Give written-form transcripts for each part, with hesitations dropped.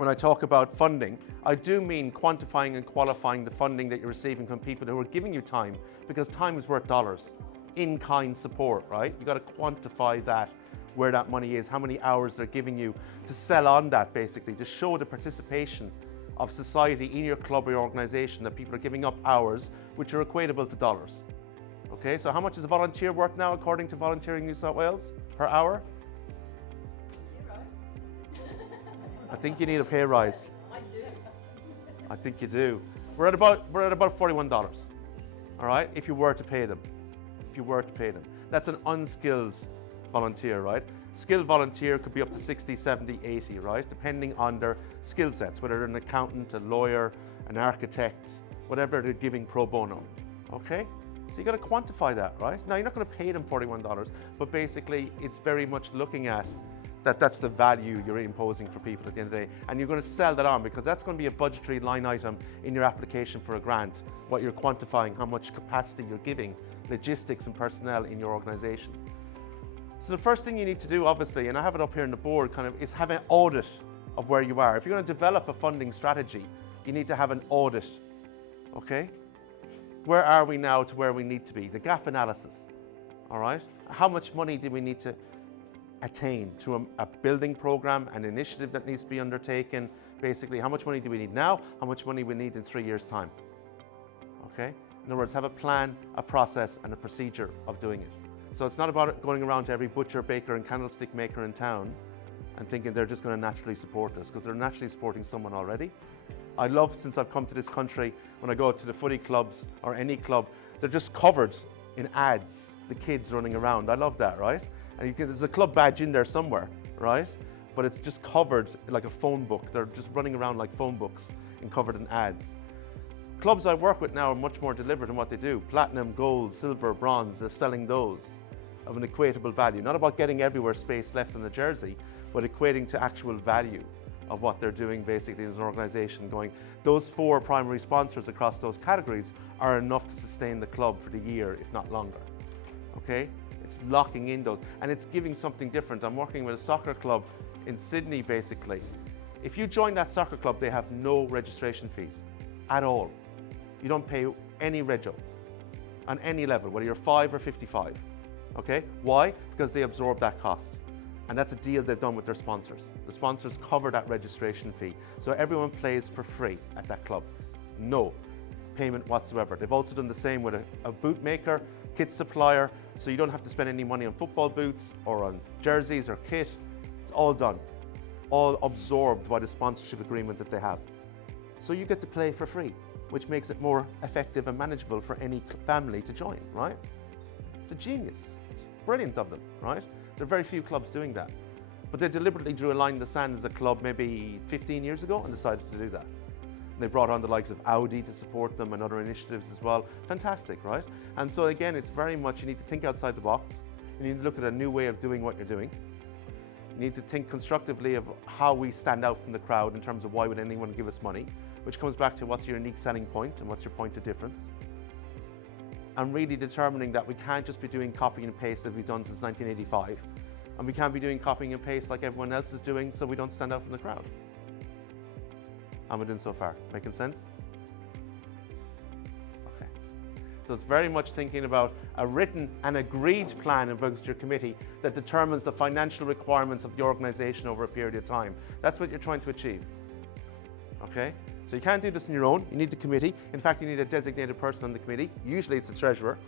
when I talk about funding, I do mean quantifying and qualifying the funding that you're receiving from people who are giving you time, because time is worth dollars. In-kind support, right? You've got to quantify that, where that money is, how many hours they're giving you to sell on that, basically, to show the participation of society in your club or your organisation, that people are giving up hours which are equatable to dollars. Okay, so how much is a volunteer worth now according to Volunteering New South Wales per hour? I think you need a pay rise. I do. I think you do. We're at about $41. All right, if you were to pay them. If you were to pay them. That's an unskilled volunteer, right? Skilled volunteer could be up to 60, 70, 80, right? Depending on their skill sets, whether they're an accountant, a lawyer, an architect, whatever they're giving pro bono. Okay? So you got to quantify that, right? Now you're not going to pay them $41, but basically it's very much looking at that's the value you're imposing for people at the end of the day. And you're going to sell that on, because that's going to be a budgetary line item in your application for a grant, what you're quantifying, how much capacity you're giving, logistics and personnel in your organisation. So the first thing you need to do, obviously, and I have it up here on the board, is have an audit of where you are. If you're going to develop a funding strategy, you need to have an audit, okay? Where are we now to where we need to be? The gap analysis, all right? How much money do we need to attain to a building program, an initiative that needs to be undertaken? Basically, how much money do we need now? How much money we need in 3 years' time? Okay? In other words, have a plan, a process, and a procedure of doing it. So it's not about going around to every butcher, baker, and candlestick maker in town and thinking they're just going to naturally support us, because they're naturally supporting someone already. I love, since I've come to this country, when I go to the footy clubs or any club, they're just covered in ads, the kids running around. I love that, right? And there's a club badge in there somewhere, right? But it's just covered like a phone book. They're just running around like phone books and covered in ads. Clubs I work with now are much more deliberate in what they do. Platinum, gold, silver, bronze, they're selling those of an equatable value. Not about getting everywhere space left in the jersey, but equating to actual value of what they're doing basically as an organisation, going, those 4 primary sponsors across those categories are enough to sustain the club for the year, if not longer, okay? It's locking in those, and it's giving something different. I'm working with a soccer club in Sydney, basically. If you join that soccer club, they have no registration fees at all. You don't pay any rego on any level, whether you're 5 or 55, okay? Why? Because they absorb that cost. And that's a deal they've done with their sponsors. The sponsors cover that registration fee. So everyone plays for free at that club. No payment whatsoever. They've also done the same with a boot maker, kit supplier, so you don't have to spend any money on football boots or on jerseys or kit. It's all done, all absorbed by the sponsorship agreement that they have. So you get to play for free, which makes it more effective and manageable for any family to join, right? It's a genius. It's brilliant of them, right? There are very few clubs doing that. But they deliberately drew a line in the sand as a club maybe 15 years ago and decided to do that. And they brought on the likes of Audi to support them and other initiatives as well. Fantastic, right? And so again, it's very much, you need to think outside the box. You need to look at a new way of doing what you're doing. You need to think constructively of how we stand out from the crowd in terms of why would anyone give us money, which comes back to what's your unique selling point and what's your point of difference. And really determining that we can't just be doing copy and paste that we've done since 1985. And we can't be doing copying and paste like everyone else is doing, so we don't stand out from the crowd. How am I doing so far? Making sense? Okay. So it's very much thinking about a written and agreed plan amongst your committee that determines the financial requirements of the organisation over a period of time. That's what you're trying to achieve. Okay? So you can't do this on your own. You need the committee. In fact, you need a designated person on the committee. Usually it's the treasurer,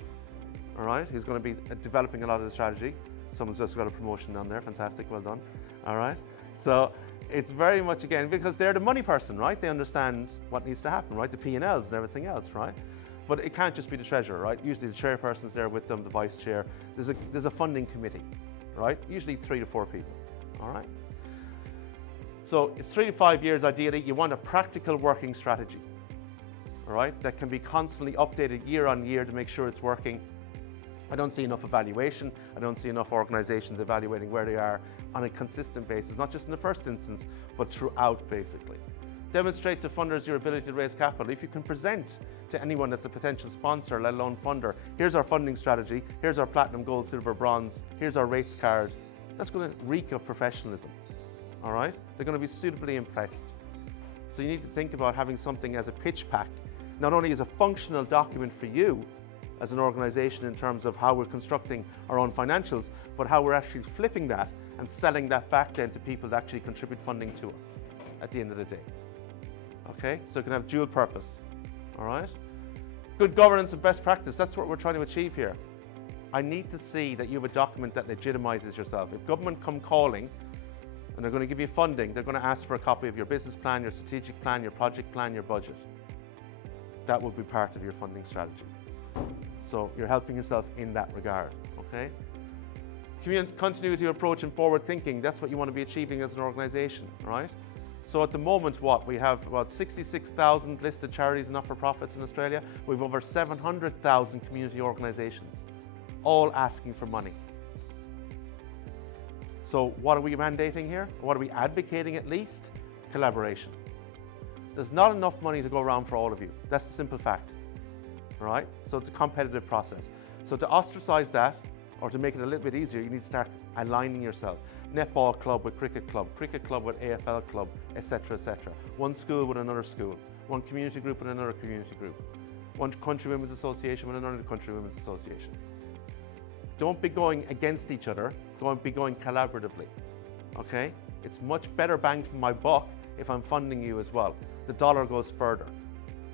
all right, who's going to be developing a lot of the strategy. Someone's just got a promotion down there. Fantastic, well done. All right. So it's very much, again, because they're the money person, right? They understand what needs to happen, right? The P&Ls and everything else, right? But it can't just be the treasurer, right? Usually the chairperson's there with them, the vice chair. There's a funding committee, right? Usually 3 to 4 people, all right? So it's 3 to 5 years ideally. You want a practical working strategy, all right, that can be constantly updated year on year to make sure it's working. I don't see enough evaluation. I don't see enough organisations evaluating where they are on a consistent basis, not just in the first instance, but throughout basically. Demonstrate to funders your ability to raise capital. If you can present to anyone that's a potential sponsor, let alone funder, here's our funding strategy, here's our platinum, gold, silver, bronze, here's our rates card, that's going to reek of professionalism. All right? They're going to be suitably impressed So you need to think about having something as a pitch pack, not only as a functional document for you as an organization in terms of how we're constructing our own financials, but how we're actually flipping that and selling that back then to people that actually contribute funding to us at the end of the day. Okay, so it can have dual purpose, all right? Good governance and best practice, that's what we're trying to achieve here. I need to see that you have a document that legitimizes yourself. If government come calling and they're going to give you funding, they're going to ask for a copy of your business plan, your strategic plan, your project plan, your budget. That will be part of your funding strategy. So you're helping yourself in that regard, okay? Continuity approach and forward thinking, that's what you want to be achieving as an organization, right? So at the moment, we have about 66,000 listed charities and not-for-profits in Australia. We have over 700,000 community organizations, all asking for money. So what are we mandating here? What are we advocating at least? Collaboration. There's not enough money to go around for all of you. That's a simple fact, all right? So it's a competitive process. So to ostracize that, or to make it a little bit easier, you need to start aligning yourself. Netball club with cricket club with AFL club, etc., etc. One school with another school, one community group with another community group, one country women's association with another country women's association. Don't be going against each other, be going collaboratively, okay? It's much better bang for my buck if I'm funding you as well. The dollar goes further.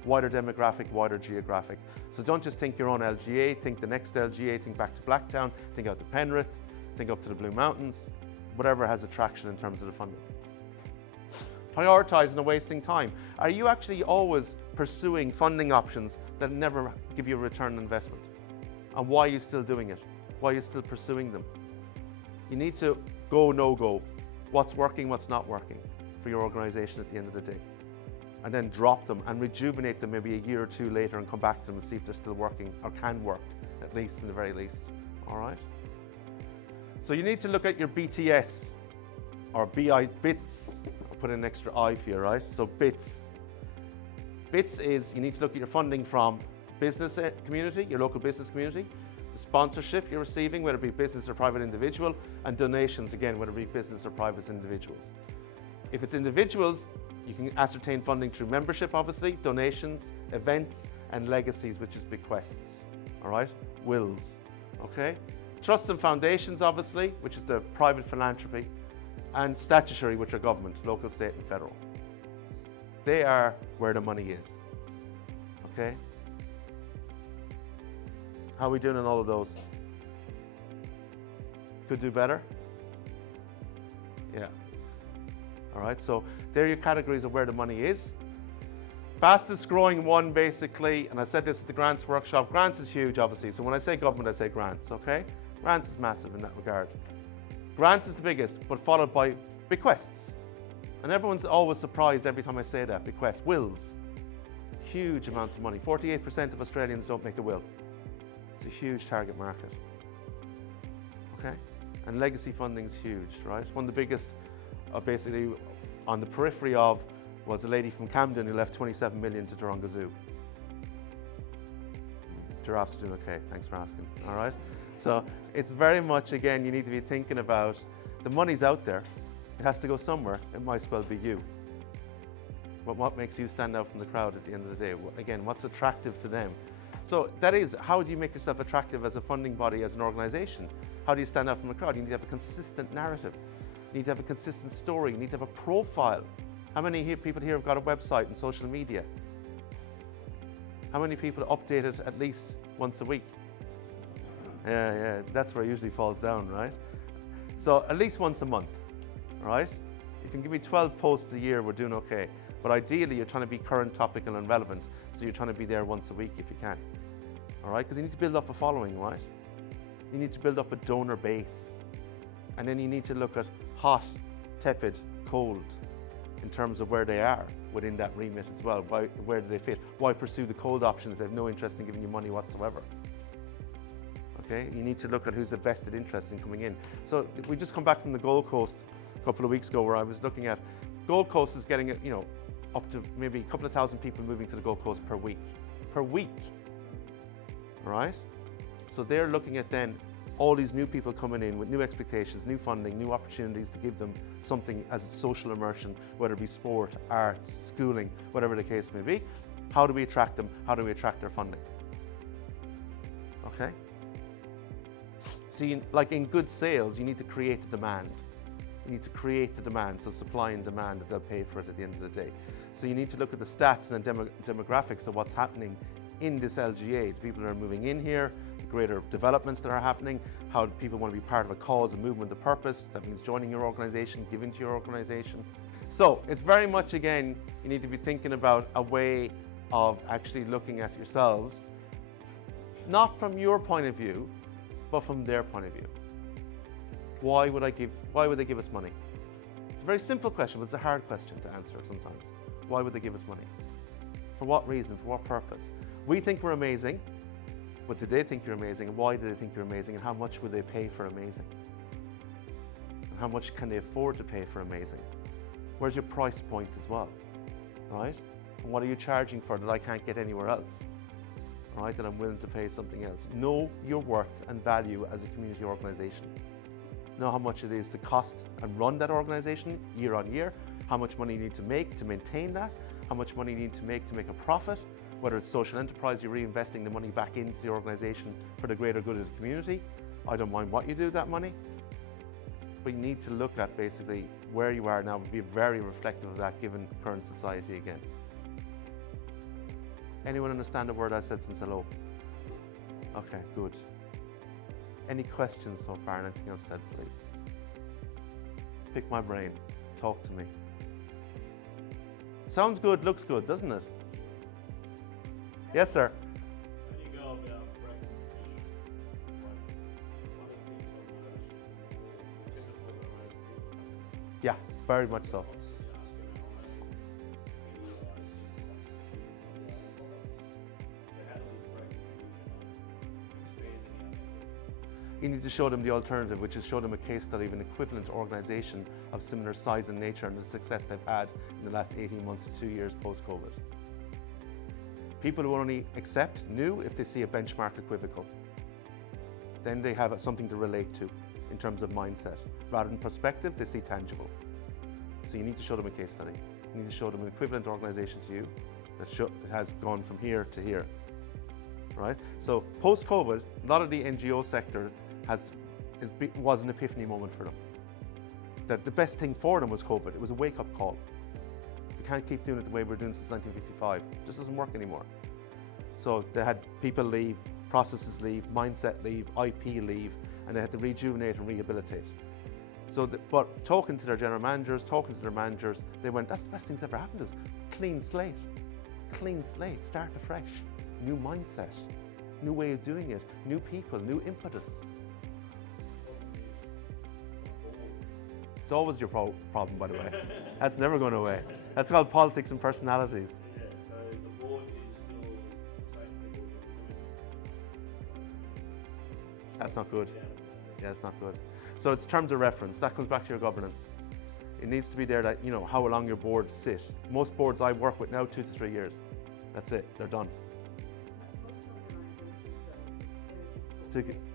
Wider demographic, wider geographic. So don't just think your own LGA, think the next LGA, think back to Blacktown, think out to Penrith, think up to the Blue Mountains, whatever has attraction in terms of the funding. Prioritising and wasting time. Are you actually always pursuing funding options that never give you a return on investment? And why are you still doing it? Why are you still pursuing them? You need to go, no go. What's working, what's not working for your organisation at the end of the day. And then drop them and rejuvenate them maybe a year or two later and come back to them and see if they're still working or can work, at least in the very least, all right? So you need to look at your BTS or bits. I'll put in an extra I for you, right? So bits. Bits is you need to look at your funding from business community, your local business community, the sponsorship you're receiving, whether it be business or private individual, and donations, again, whether it be business or private individuals. If it's individuals, you can ascertain funding through membership, obviously, donations, events, and legacies, which is bequests, all right? Wills, okay? Trusts and foundations, obviously, which is the private philanthropy, and statutory, which are government, local, state, and federal. They are where the money is, okay? How are we doing on all of those? Could do better? Yeah. All right, so there are your categories of where the money is. Fastest growing one, basically, and I said this at the grants workshop, grants is huge, obviously. So when I say government, I say grants, okay? Grants is massive in that regard. Grants is the biggest, but followed by bequests. And everyone's always surprised every time I say that, bequests, wills. Huge amounts of money. 48% of Australians don't make a will. It's a huge target market, okay? And legacy funding is huge, right? One of the biggest, basically on the periphery of, was a lady from Camden who left 27 million to Taronga Zoo. Giraffes are doing okay, thanks for asking, all right? So it's very much, again, you need to be thinking about, the money's out there, it has to go somewhere, it might as well be you. But what makes you stand out from the crowd at the end of the day? Again, what's attractive to them? So that is, how do you make yourself attractive as a funding body, as an organisation? How do you stand out from the crowd? You need to have a consistent narrative. You need to have a consistent story. You need to have a profile. How many people here have got a website and social media? How many people update it at least once a week? Yeah, that's where it usually falls down, right? So at least once a month, right? If you can give me 12 posts a year, we're doing okay. But ideally, you're trying to be current, topical, and relevant. So you're trying to be there once a week if you can. All right? Because you need to build up a following, right? You need to build up a donor base. And then you need to look at hot, tepid, cold, in terms of where they are within that remit as well. Where do they fit? Why pursue the cold option if they have no interest in giving you money whatsoever? Okay? You need to look at who's a vested interest in coming in. So we just come back from the Gold Coast a couple of weeks ago where I was looking at Gold Coast is getting, up to maybe a couple of thousand people moving to the Gold Coast per week. Per week. All right? So they're looking at then all these new people coming in with new expectations, new funding, new opportunities to give them something as a social immersion, whether it be sport, arts, schooling, whatever the case may be. How do we attract them? How do we attract their funding? Okay? So like in good sales, you need to create the demand. You need to create the demand, so supply and demand, that they'll pay for it at the end of the day. So you need to look at the stats and the demographics of what's happening in this LGA, the people that are moving in here, the greater developments that are happening, how people want to be part of a cause, a movement, a purpose. That means joining your organization, giving to your organization. So it's very much, again, you need to be thinking about a way of actually looking at yourselves, not from your point of view, but from their point of view. Why would they give us money? It's a very simple question, but it's a hard question to answer sometimes. Why would they give us money? For what reason? For what purpose? We think we're amazing, but did they think you're amazing? And why do they think you're amazing? And how much would they pay for amazing? And how much can they afford to pay for amazing? Where's your price point as well, right? And what are you charging for that I can't get anywhere else, right? That I'm willing to pay something else. Know your worth and value as a community organization. Know how much it is to cost and run that organization year on year, how much money you need to make to maintain that, how much money you need to make a profit, whether it's social enterprise, you're reinvesting the money back into the organization for the greater good of the community. I don't mind what you do with that money, but you need to look at basically where you are now and be very reflective of that given current society again. Anyone understand a word I said since hello? Okay, good. Any questions so far? Anything I've said, please? Pick my brain. Talk to me. Sounds good, looks good, doesn't it? Yes, sir. How do you go about breaking tradition? One of the things I've noticed is we tend to put our own people. Yeah, very much so. You need to show them the alternative, which is show them a case study of an equivalent organization of similar size and nature and the success they've had in the last 18 months to 2 years post-COVID. People will only accept new if they see a benchmark equivocal. Then they have something to relate to in terms of mindset. Rather than perspective, they see tangible. So you need to show them a case study. You need to show them an equivalent organization to you that has gone from here to here. Right? So post-COVID, a lot of the NGO sector was an epiphany moment for them. That the best thing for them was COVID. It was a wake-up call. We can't keep doing it the way we're doing since 1955. It just doesn't work anymore. So they had people leave, processes leave, mindset leave, IP leave, and they had to rejuvenate and rehabilitate. So, but talking to their general managers, talking to their managers, they went, that's the best thing's ever happened to us. Clean slate, start afresh, new mindset, new way of doing it, new people, new impetus. It's always your problem, by the way. That's never going away. That's called politics and personalities. Yeah, so the board is still the same people that are doing it. That's not good. Yeah, it's not good. So it's terms of reference. That comes back to your governance. It needs to be there that, you know, how long your boards sit. Most boards I work with now, 2 to 3 years. That's it, they're done.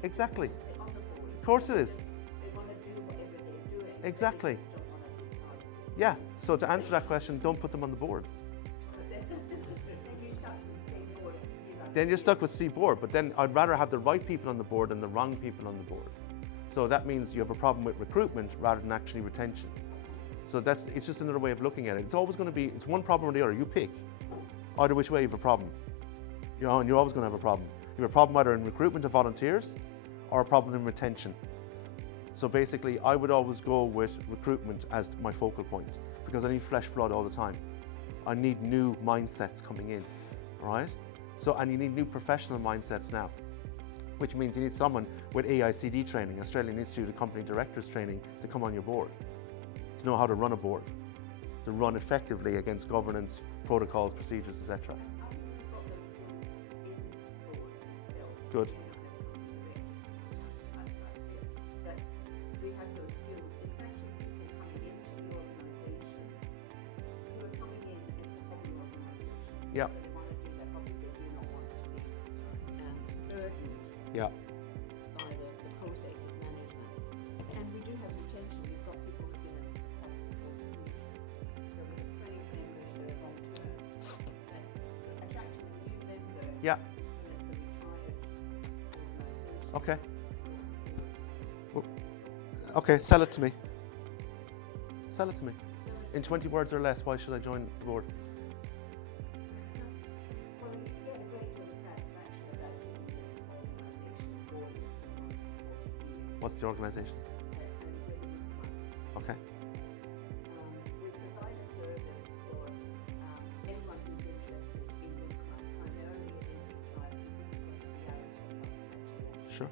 Exactly. Of course it is. Exactly. Yeah, so to answer that question, don't put them on the board. Then you're stuck with C board, but then I'd rather have the right people on the board than the wrong people on the board. So that means you have a problem with recruitment rather than actually retention. So it's just another way of looking at it. It's always going to be, it's one problem or the other. You pick. Either which way you have a problem. You know, and you're always going to have a problem. You have a problem either in recruitment of volunteers or a problem in retention. So basically, I would always go with recruitment as my focal point because I need fresh blood all the time. I need new mindsets coming in, all right? So, and you need new professional mindsets now, which means you need someone with AICD training, Australian Institute of Company Directors training, to come on your board, to know how to run a board, to run effectively against governance, protocols, procedures, etc. Good. We have those skills. It's actually people coming into the organisation who are coming in, it's a hobby organisation. Yeah. So they want to do their hobby, they do not want to be burdened Yeah. by the process Yeah. And it's a retired organisation. Okay. Okay, sell it to me. Sell it to me. In 20 words or less, why should I join the board? Well, you get a great deal of satisfaction about keeping this organisation going. It's been going for 40 years. What's the organisation? And Whelan Club. Okay. We provide a service for anyone who's interested in wood club. Primarily it is retired people because of the hours of club Sure.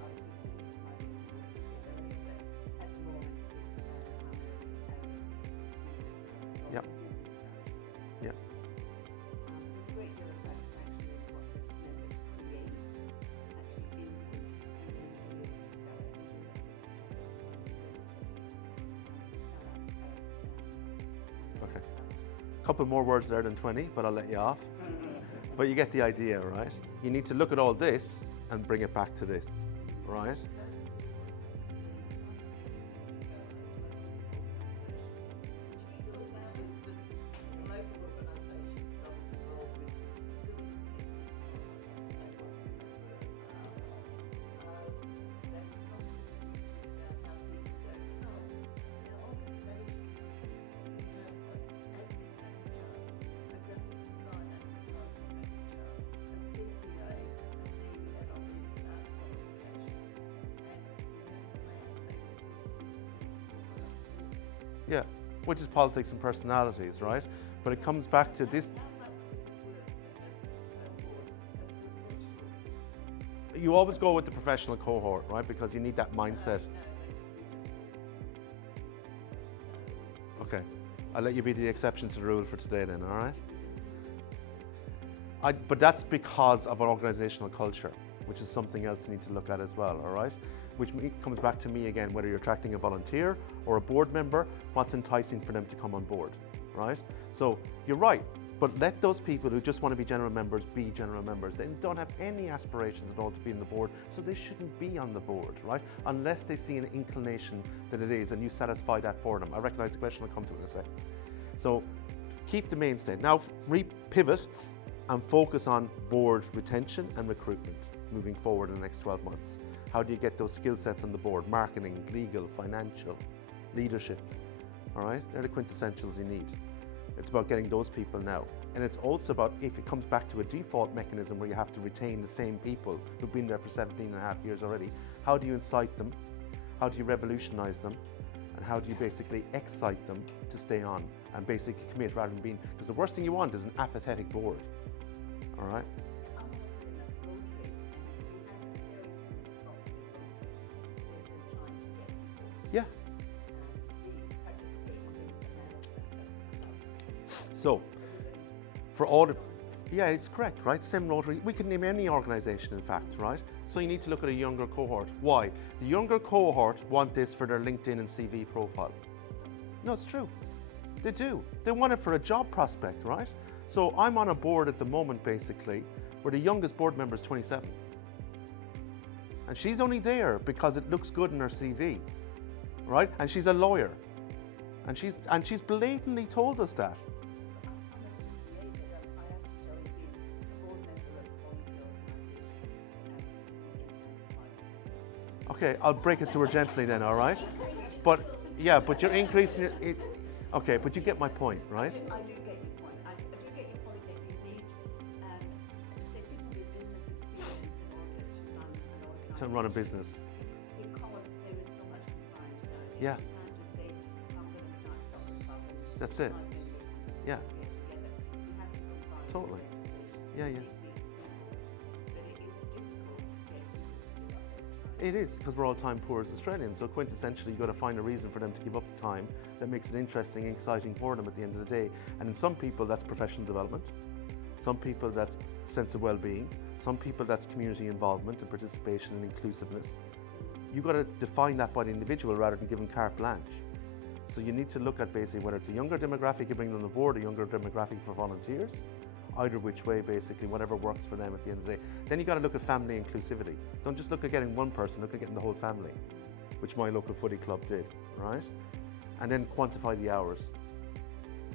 Other people might be able to get earlier, but at the moment it's primarily out of business hours. Yep. Business hours. Yeah. There's a great deal of satisfaction in what the members create actually in the wood and then be able to sell it and do that sell Okay. Couple more words there than 20, but I'll let you off. But you get the idea, right? You need to look at all this and bring it back to this, right? Yeah, which is politics and personalities, right? But it comes back to this. You always go with the professional cohort, right? Because you need that mindset. Okay, I'll let you be the exception to the rule for today then, all right? But that's because of an organizational culture, which is something else you need to look at as well, all right? Which comes back to me again, whether you're attracting a volunteer or a board member, what's enticing for them to come on board, right? So you're right, but let those people who just want to be general members be general members. They don't have any aspirations at all to be on the board, so they shouldn't be on the board, right? Unless they see an inclination that it is and you satisfy that for them. I recognize the question, I'll come to it in a second. So keep the mainstay. Now pivot and focus on board retention and recruitment moving forward in the next 12 months. How do you get those skill sets on the board? Marketing, legal, financial, leadership, all right? They're the quintessentials you need. It's about getting those people now. And it's also about, if it comes back to a default mechanism where you have to retain the same people who've been there for 17 and a half years already, how do you incite them? How do you revolutionize them? And how do you basically excite them to stay on and basically commit rather than being, because the worst thing you want is an apathetic board, all right? I'm also in a Rotary, and we have a very simple problem with Rotary, is they're trying to get people Yeah. really participating in the management of the club. So, for all the, yeah, it's correct, right? Sim Rotary, we could name any organization in fact, right? So you need to look at a younger cohort. Why? The younger cohort want this for their LinkedIn and CV profile. No, it's true. They do. They want it for a job prospect, right? So I'm on a board at the moment basically where the youngest board member is 27. And she's only there because it looks good in her CV, right? And she's a lawyer. And she's blatantly told us that. I'm a CPA, but I have to tell you, being a board member of a voluntary organisation, Okay, I'll break it to her gently then, all right? But yeah, but you're increasing it. Okay, but you get my point, right? I do get your point. I do get your point that you need, say, people with business experience in order to run an organisation. To run a business. Because there is so much compliance nowadays. Yeah. You can't just say, I'm going to start a soccer club and That's it. 5 members and Yeah. get together. You have to comply with Totally. regulations. Yeah, You yeah. need these people. But it is difficult to get people to give up their time. It is, because we're all time poor as Australians, so quintessentially you've got to find a reason for them to give up the time that makes it interesting and exciting for them at the end of the day. And in some people that's professional development, some people that's sense of well-being, some people that's community involvement and participation and inclusiveness. You've got to define that by the individual rather than giving carte blanche. So you need to look at basically whether it's a younger demographic you bring on the board, a younger demographic for volunteers, either which way basically, whatever works for them at the end of the day. Then you got to look at family inclusivity. Don't just look at getting one person, look at getting the whole family, which my local footy club did, right? And then quantify the hours.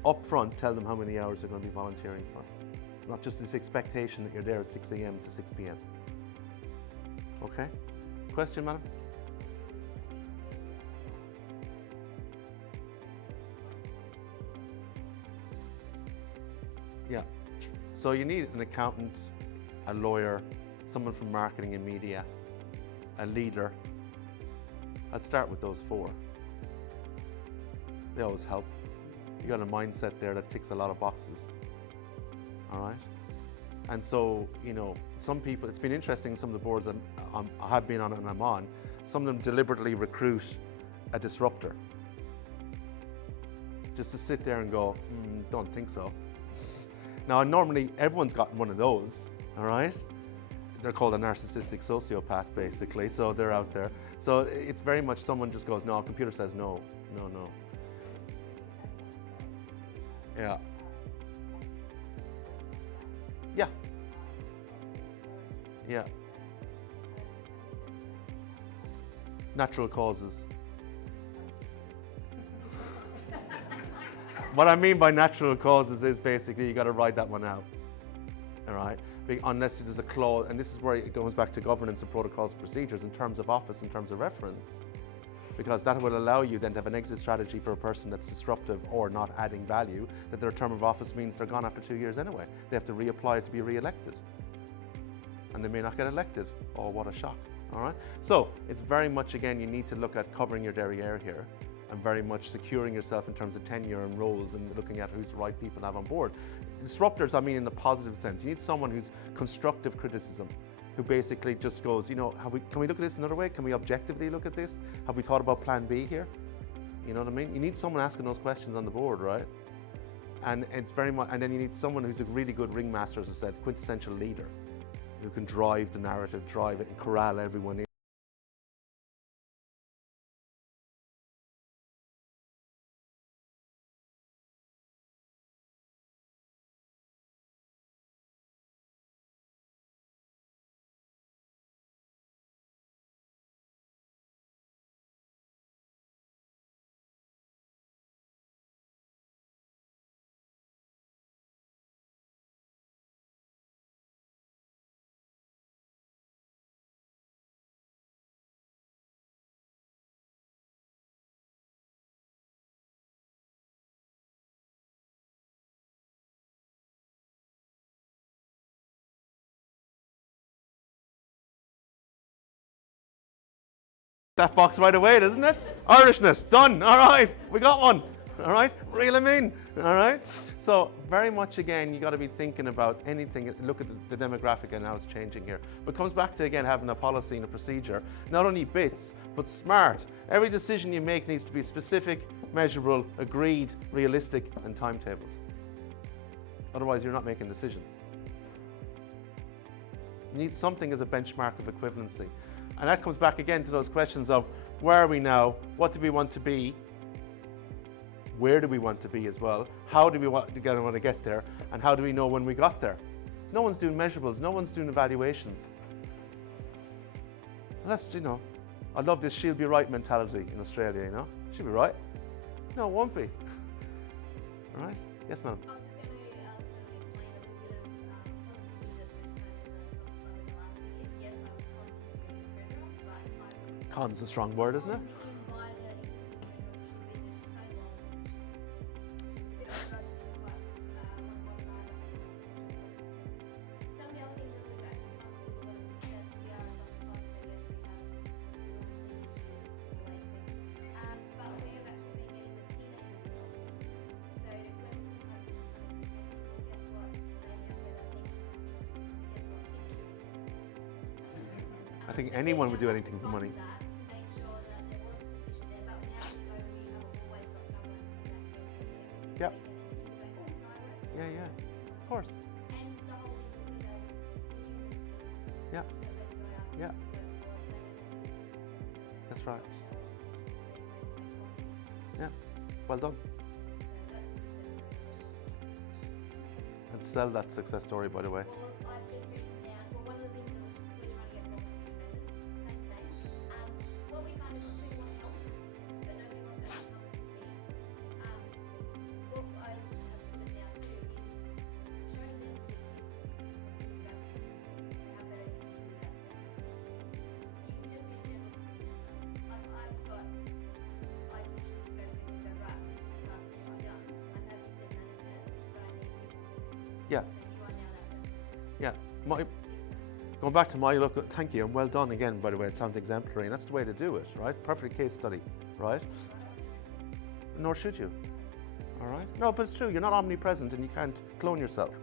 Up front, tell them how many hours they're going to be volunteering for. not just this expectation that you're there at 6 a.m. to 6 p.m. Okay? Question, madam? Yeah. So you need an accountant, a lawyer, someone from marketing and media, a leader. I'd start with those 4. They always help. You got a mindset there that ticks a lot of boxes. All right? And so, you know, some people, it's been interesting, some of the boards that I have been on and I'm on, some of them deliberately recruit a disruptor. Just to sit there and go, don't think so. Now, normally everyone's got one of those, all right? They're called a narcissistic sociopath, basically, so they're out there. So it's very much someone just goes, no, computer says no, no, no. Yeah. Yeah. Yeah. Natural causes. What I mean by natural causes is basically you got to ride that one out. All right? Unless there's a clause, and this is where it goes back to governance and protocols and procedures in terms of office, in terms of reference. Because that will allow you then to have an exit strategy for a person that's disruptive or not adding value, that their term of office means they're gone after 2 years anyway. They have to reapply to be re-elected. And they may not get elected. Oh, what a shock. All right? So it's very much, again, you need to look at covering your derriere here and very much securing yourself in terms of tenure and roles and looking at who's the right people to have on board. Disruptors, I mean in the positive sense. You need someone who's constructive criticism, who basically just goes, you know, can we look at this another way? Can we objectively look at this? Have we thought about plan B here? You know what I mean? You need someone asking those questions on the board, right? And it's very much, and then you need someone who's a really good ringmaster, as I said, quintessential leader, who can drive the narrative, drive it and corral everyone in. That box right away, doesn't it? Irishness, done, all right, we got one, all right, reel them in, all right? So very much, again, you got to be thinking about anything, look at the demographic and how it's changing here. But it comes back to, again, having a policy and a procedure, not only bits, but smart. Every decision you make needs to be specific, measurable, agreed, realistic, and timetabled. Otherwise, you're not making decisions. You need something as a benchmark of equivalency. And that comes back again to those questions of where are we now, what do we want to be, where do we want to be as well, how do we want to get there, and how do we know when we got there? No one's doing measurables, no one's doing evaluations. That's, you know, I love this she'll be right mentality in Australia, you know. She'll be right. No, it won't be. All right? Yes, madam. Con's a strong word, isn't it? I think anyone would do anything for money. Yep. Yeah, yeah, of course. Yeah, yeah. That's right. Yeah, well done. And sell that success story, by the way. Yeah. Yeah. Going back to my look, thank you, and well done again, by the way, it sounds exemplary, and that's the way to do it, right? Perfect case study, right? Nor should you, all right? No, but it's true, you're not omnipresent and you can't clone yourself.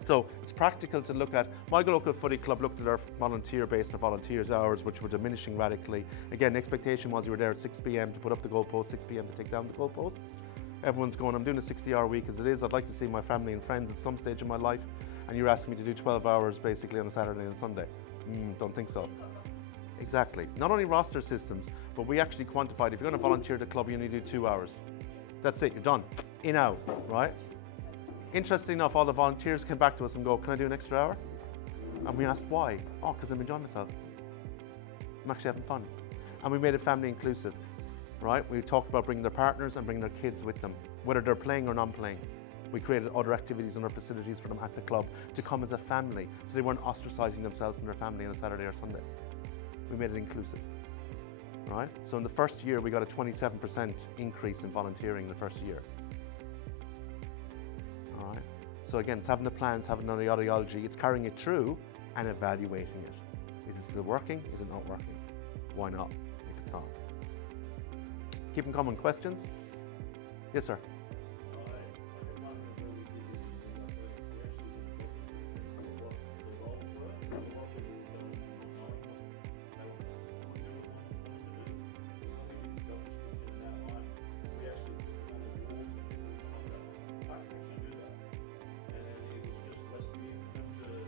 So it's practical to look at. My local footy club looked at our volunteer base and our volunteers' hours, which were diminishing radically. Again, the expectation was you were there at 6 p.m. to put up the goalposts, 6 p.m. to take down the goalposts. Everyone's going, I'm doing a 60-hour week as it is. I'd like to see my family and friends at some stage in my life. And you're asking me to do 12 hours basically on a Saturday and Sunday. Don't think so. Exactly. Not only roster systems, but we actually quantified if you're going to volunteer at the club, you only do 2 hours. That's it, you're done. In, out, right? Interestingly enough, all the volunteers came back to us and go, can I do an extra hour? And we asked why. Oh, because I'm enjoying myself. I'm actually having fun. And we made it family inclusive, right? We talked about bringing their partners and bringing their kids with them, whether they're playing or non-playing. We created other activities in our facilities for them at the club to come as a family, so they weren't ostracizing themselves from their family on a Saturday or Sunday. We made it inclusive, right? So in the first year, we got a 27% increase in volunteering in the first year. All right. So again, it's having the plans, having the ideology, it's carrying it through and evaluating it. Is it still working? Is it not working? Why not, if it's not? Keep them coming. Questions? Yes, sir.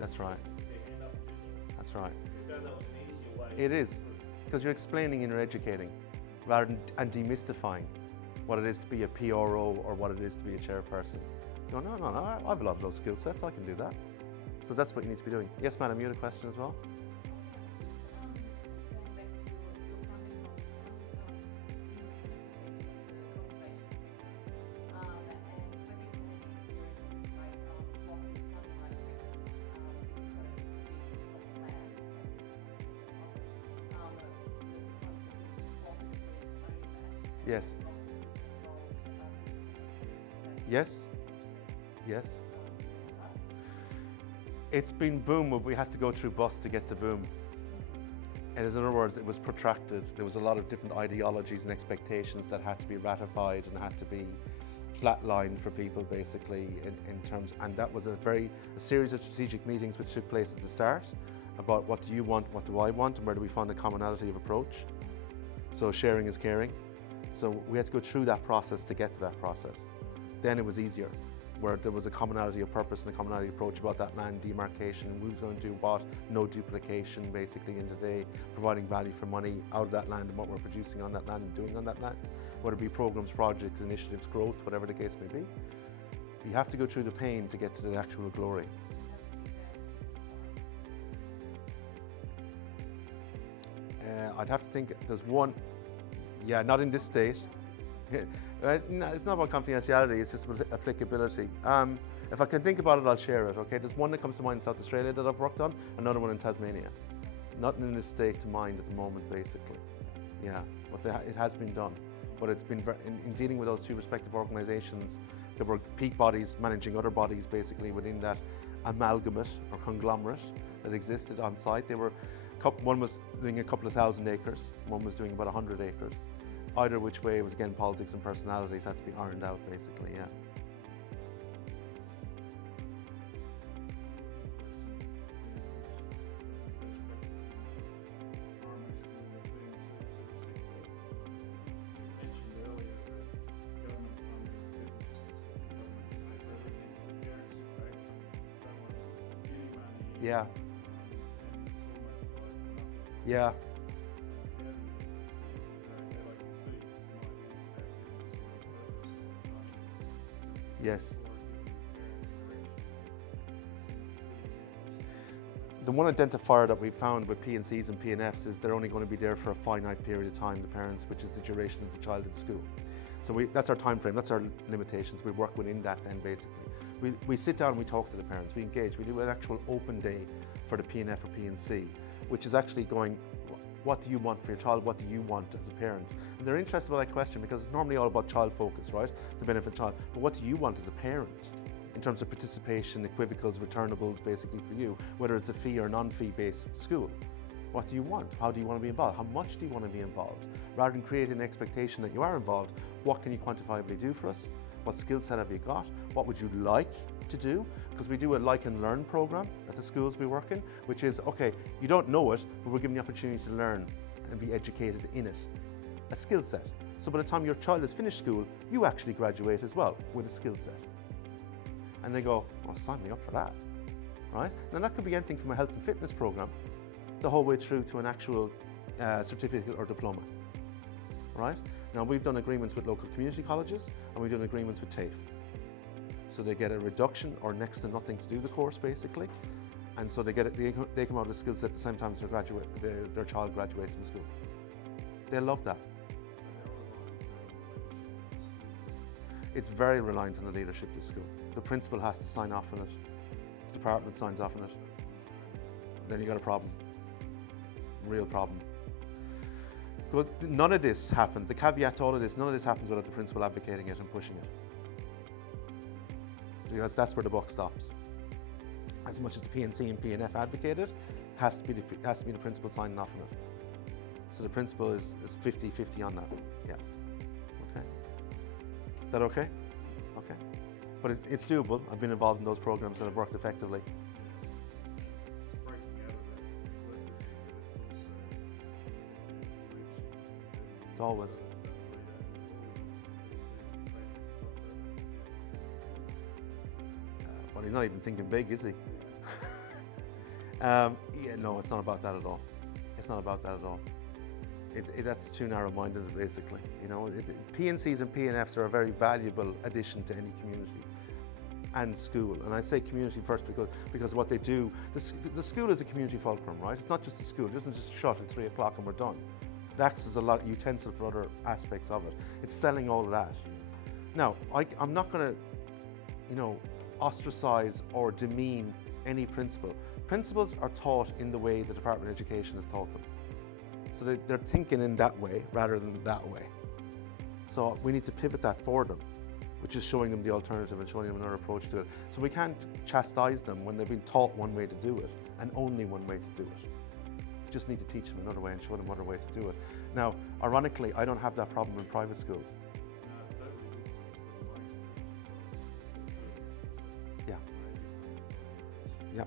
That's right. That's right. It is, because you're explaining and you're educating, rather than and demystifying what it is to be a PRO or what it is to be a chairperson. You go, no, I have a lot of those skill sets, I can do that. So that's what you need to be doing. Yes, madam, you had a question as well? Yes. Yes. Yes. It's been boom, but we had to go through bust to get to boom. And in other words, it was protracted. There was a lot of different ideologies and expectations that had to be ratified and had to be flatlined for people basically in terms, and that was a series of strategic meetings which took place at the start about what do you want, what do I want, and where do we find a commonality of approach. So sharing is caring. So we had to go through that process to get to that process. Then it was easier, where there was a commonality of purpose and a commonality approach about that land demarcation and who's going to do what, no duplication basically in today, providing value for money out of that land and what we're producing on that land and doing on that land, whether it be programs, projects, initiatives, growth, whatever the case may be. You have to go through the pain to get to the actual glory. I'd have to think, there's one, yeah, not in this state. No, it's not about confidentiality, it's just applicability. If I can think about it, I'll share it, okay? There's one that comes to mind in South Australia that I've worked on, another one in Tasmania. Nothing in this state to mind at the moment, basically. Yeah, but it has been done. But it's been, in dealing with those two respective organisations, there were peak bodies managing other bodies basically within that amalgamate or conglomerate that existed on site. One was doing a couple of thousand acres, one was doing about 100 acres. Either which way, it was again politics and personalities had to be ironed out basically, yeah. Yeah. Yeah. Yes. The one identifier that we found with P&Cs and P&Fs is they're only going to be there for a finite period of time, the parents, which is the duration of the child in school. So that's our time frame, that's our limitations. We work within that then basically. We sit down and we talk to the parents, we engage, we do an actual open day for the P&F or P&C, which is actually going, what do you want for your child? What do you want as a parent? And they're interested by that question because it's normally all about child focus, right? The benefit of the child. But what do you want as a parent? in terms of participation, equivocals, returnables, basically for you, whether it's a fee or non-fee based school. What do you want? How do you want to be involved? How much do you want to be involved? Rather than creating an expectation that you are involved, what can you quantifiably do for us? What skill set have you got? What would you like to do? Because we do a like and learn program at the schools we work in, which is, okay, you don't know it, but we're giving you the opportunity to learn and be educated in it. A skill set. So by the time your child has finished school, you actually graduate as well with a skill set. And they go, oh, sign me up for that, right? Now that could be anything from a health and fitness program the whole way through to an actual certificate or diploma, right? Now we've done agreements with local community colleges and we've done agreements with TAFE. So they get a reduction or next to nothing to do the course basically. And so they come out with a skill set at the same time as their child graduates from school. They love that. It's very reliant on the leadership of the school. The principal has to sign off on it. The department signs off on it. Then you got a problem. Real problem. But none of this happens. The caveat to all of this, none of this happens without the principal advocating it and pushing it. Because that's where the buck stops. As much as the P&C and P&F advocate it, has to be the principal signing off on it. So the principal is 50-50 on that. Yeah. Okay. Is that okay? Okay. But it's doable. I've been involved in those programs that have worked effectively. It's always. Well, he's not even thinking big, is he? Yeah, no, it's not about that at all. It's not about that at all. That's too narrow-minded, basically. You know, P&Cs and P&Fs are a very valuable addition to any community and school. And I say community first because what they do, the school is a community fulcrum, right? It's not just a school. It doesn't just shut at 3 o'clock and we're done. It acts as a lot of utensil for other aspects of it. It's selling all of that. Now, I'm not going to, you know, ostracize or demean any principal. Principals are taught in the way the Department of Education has taught them. So they're thinking in that way rather than that way. So we need to pivot that for them, which is showing them the alternative and showing them another approach to it. So we can't chastise them when they've been taught one way to do it and only one way to do it. We just need to teach them another way and show them another way to do it. Now, ironically, I don't have that problem in private schools. Yeah. Yeah.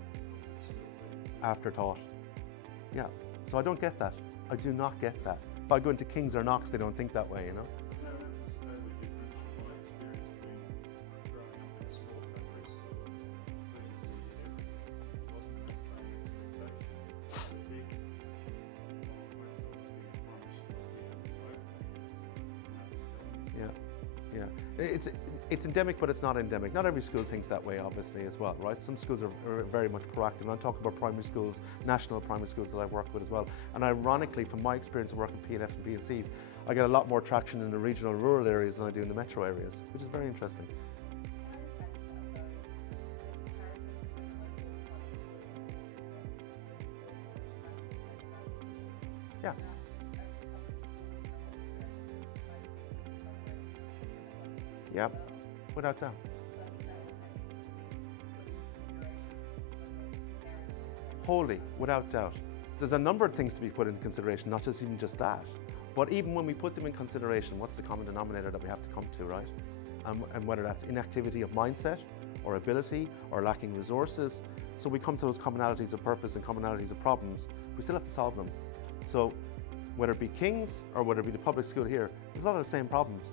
Afterthought. Yeah. So I don't get that. I do not get that. If I go into Kings or Knox, they don't think that way, you know? Yeah. It's endemic, but it's not endemic. Not every school thinks that way, obviously, as well, right? Some schools are very much proactive. And I'm talking about primary schools, national primary schools that I work with as well. And ironically, from my experience of working P&F and P&Cs, I get a lot more traction in the regional and rural areas than I do in the metro areas, which is very interesting. Yeah. Yeah, without doubt. Wholly, without doubt. There's a number of things to be put into consideration, not just even just that. But even when we put them in consideration, what's the common denominator that we have to come to, right? And whether that's inactivity of mindset, or ability, or lacking resources. So we come to those commonalities of purpose and commonalities of problems, we still have to solve them. So whether it be King's or whether it be the public school here, there's a lot of the same problems.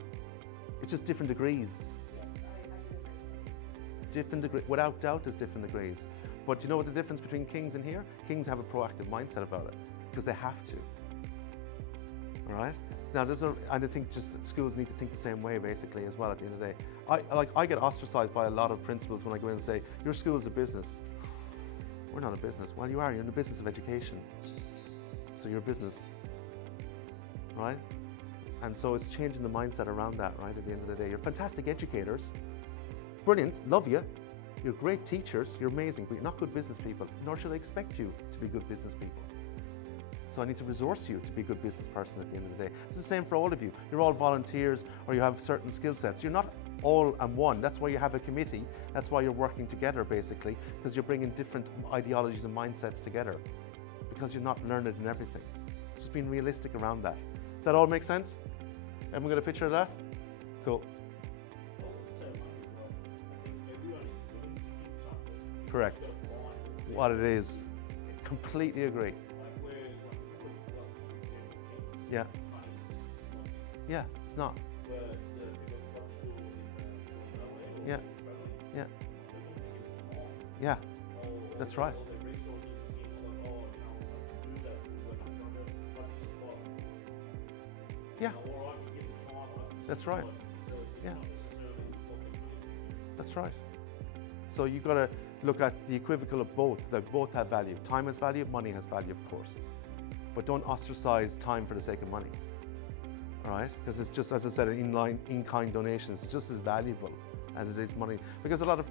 It's just different degrees. Yes, I do agree. Different degree, without doubt there's different degrees. But you know what the difference between Kings and here? Kings have a proactive mindset about it, because they have to. All right? Now and I think just schools need to think the same way basically as well at the end of the day. I get ostracized by a lot of principals when I go in and say, your school is a business. We're not a business. Well, you are, you're in the business of education. So you're a business, right? And so it's changing the mindset around that, right, at the end of the day. You're fantastic educators, brilliant, love you. You're great teachers, you're amazing, but you're not good business people, nor should I expect you to be good business people. So I need to resource you to be a good business person at the end of the day. It's the same for all of you. You're all volunteers or you have certain skill sets. You're not all and one. That's why you have a committee. That's why you're working together, basically, because you're bringing different ideologies and mindsets together, because you're not learned in everything. Just being realistic around that. That all makes sense? Everyone got a picture of that? Cool. Correct. What it is. Completely agree. Yeah. Yeah, it's not. Yeah. Yeah. Yeah. That's right. Yeah. That's right. Yeah. That's right. So you've got to look at the equivocal of both. They both have value. Time has value, money has value, of course. But don't ostracize time for the sake of money. All right? Because it's just, as I said, in-kind donations, it's just as valuable as it is money. Because a lot of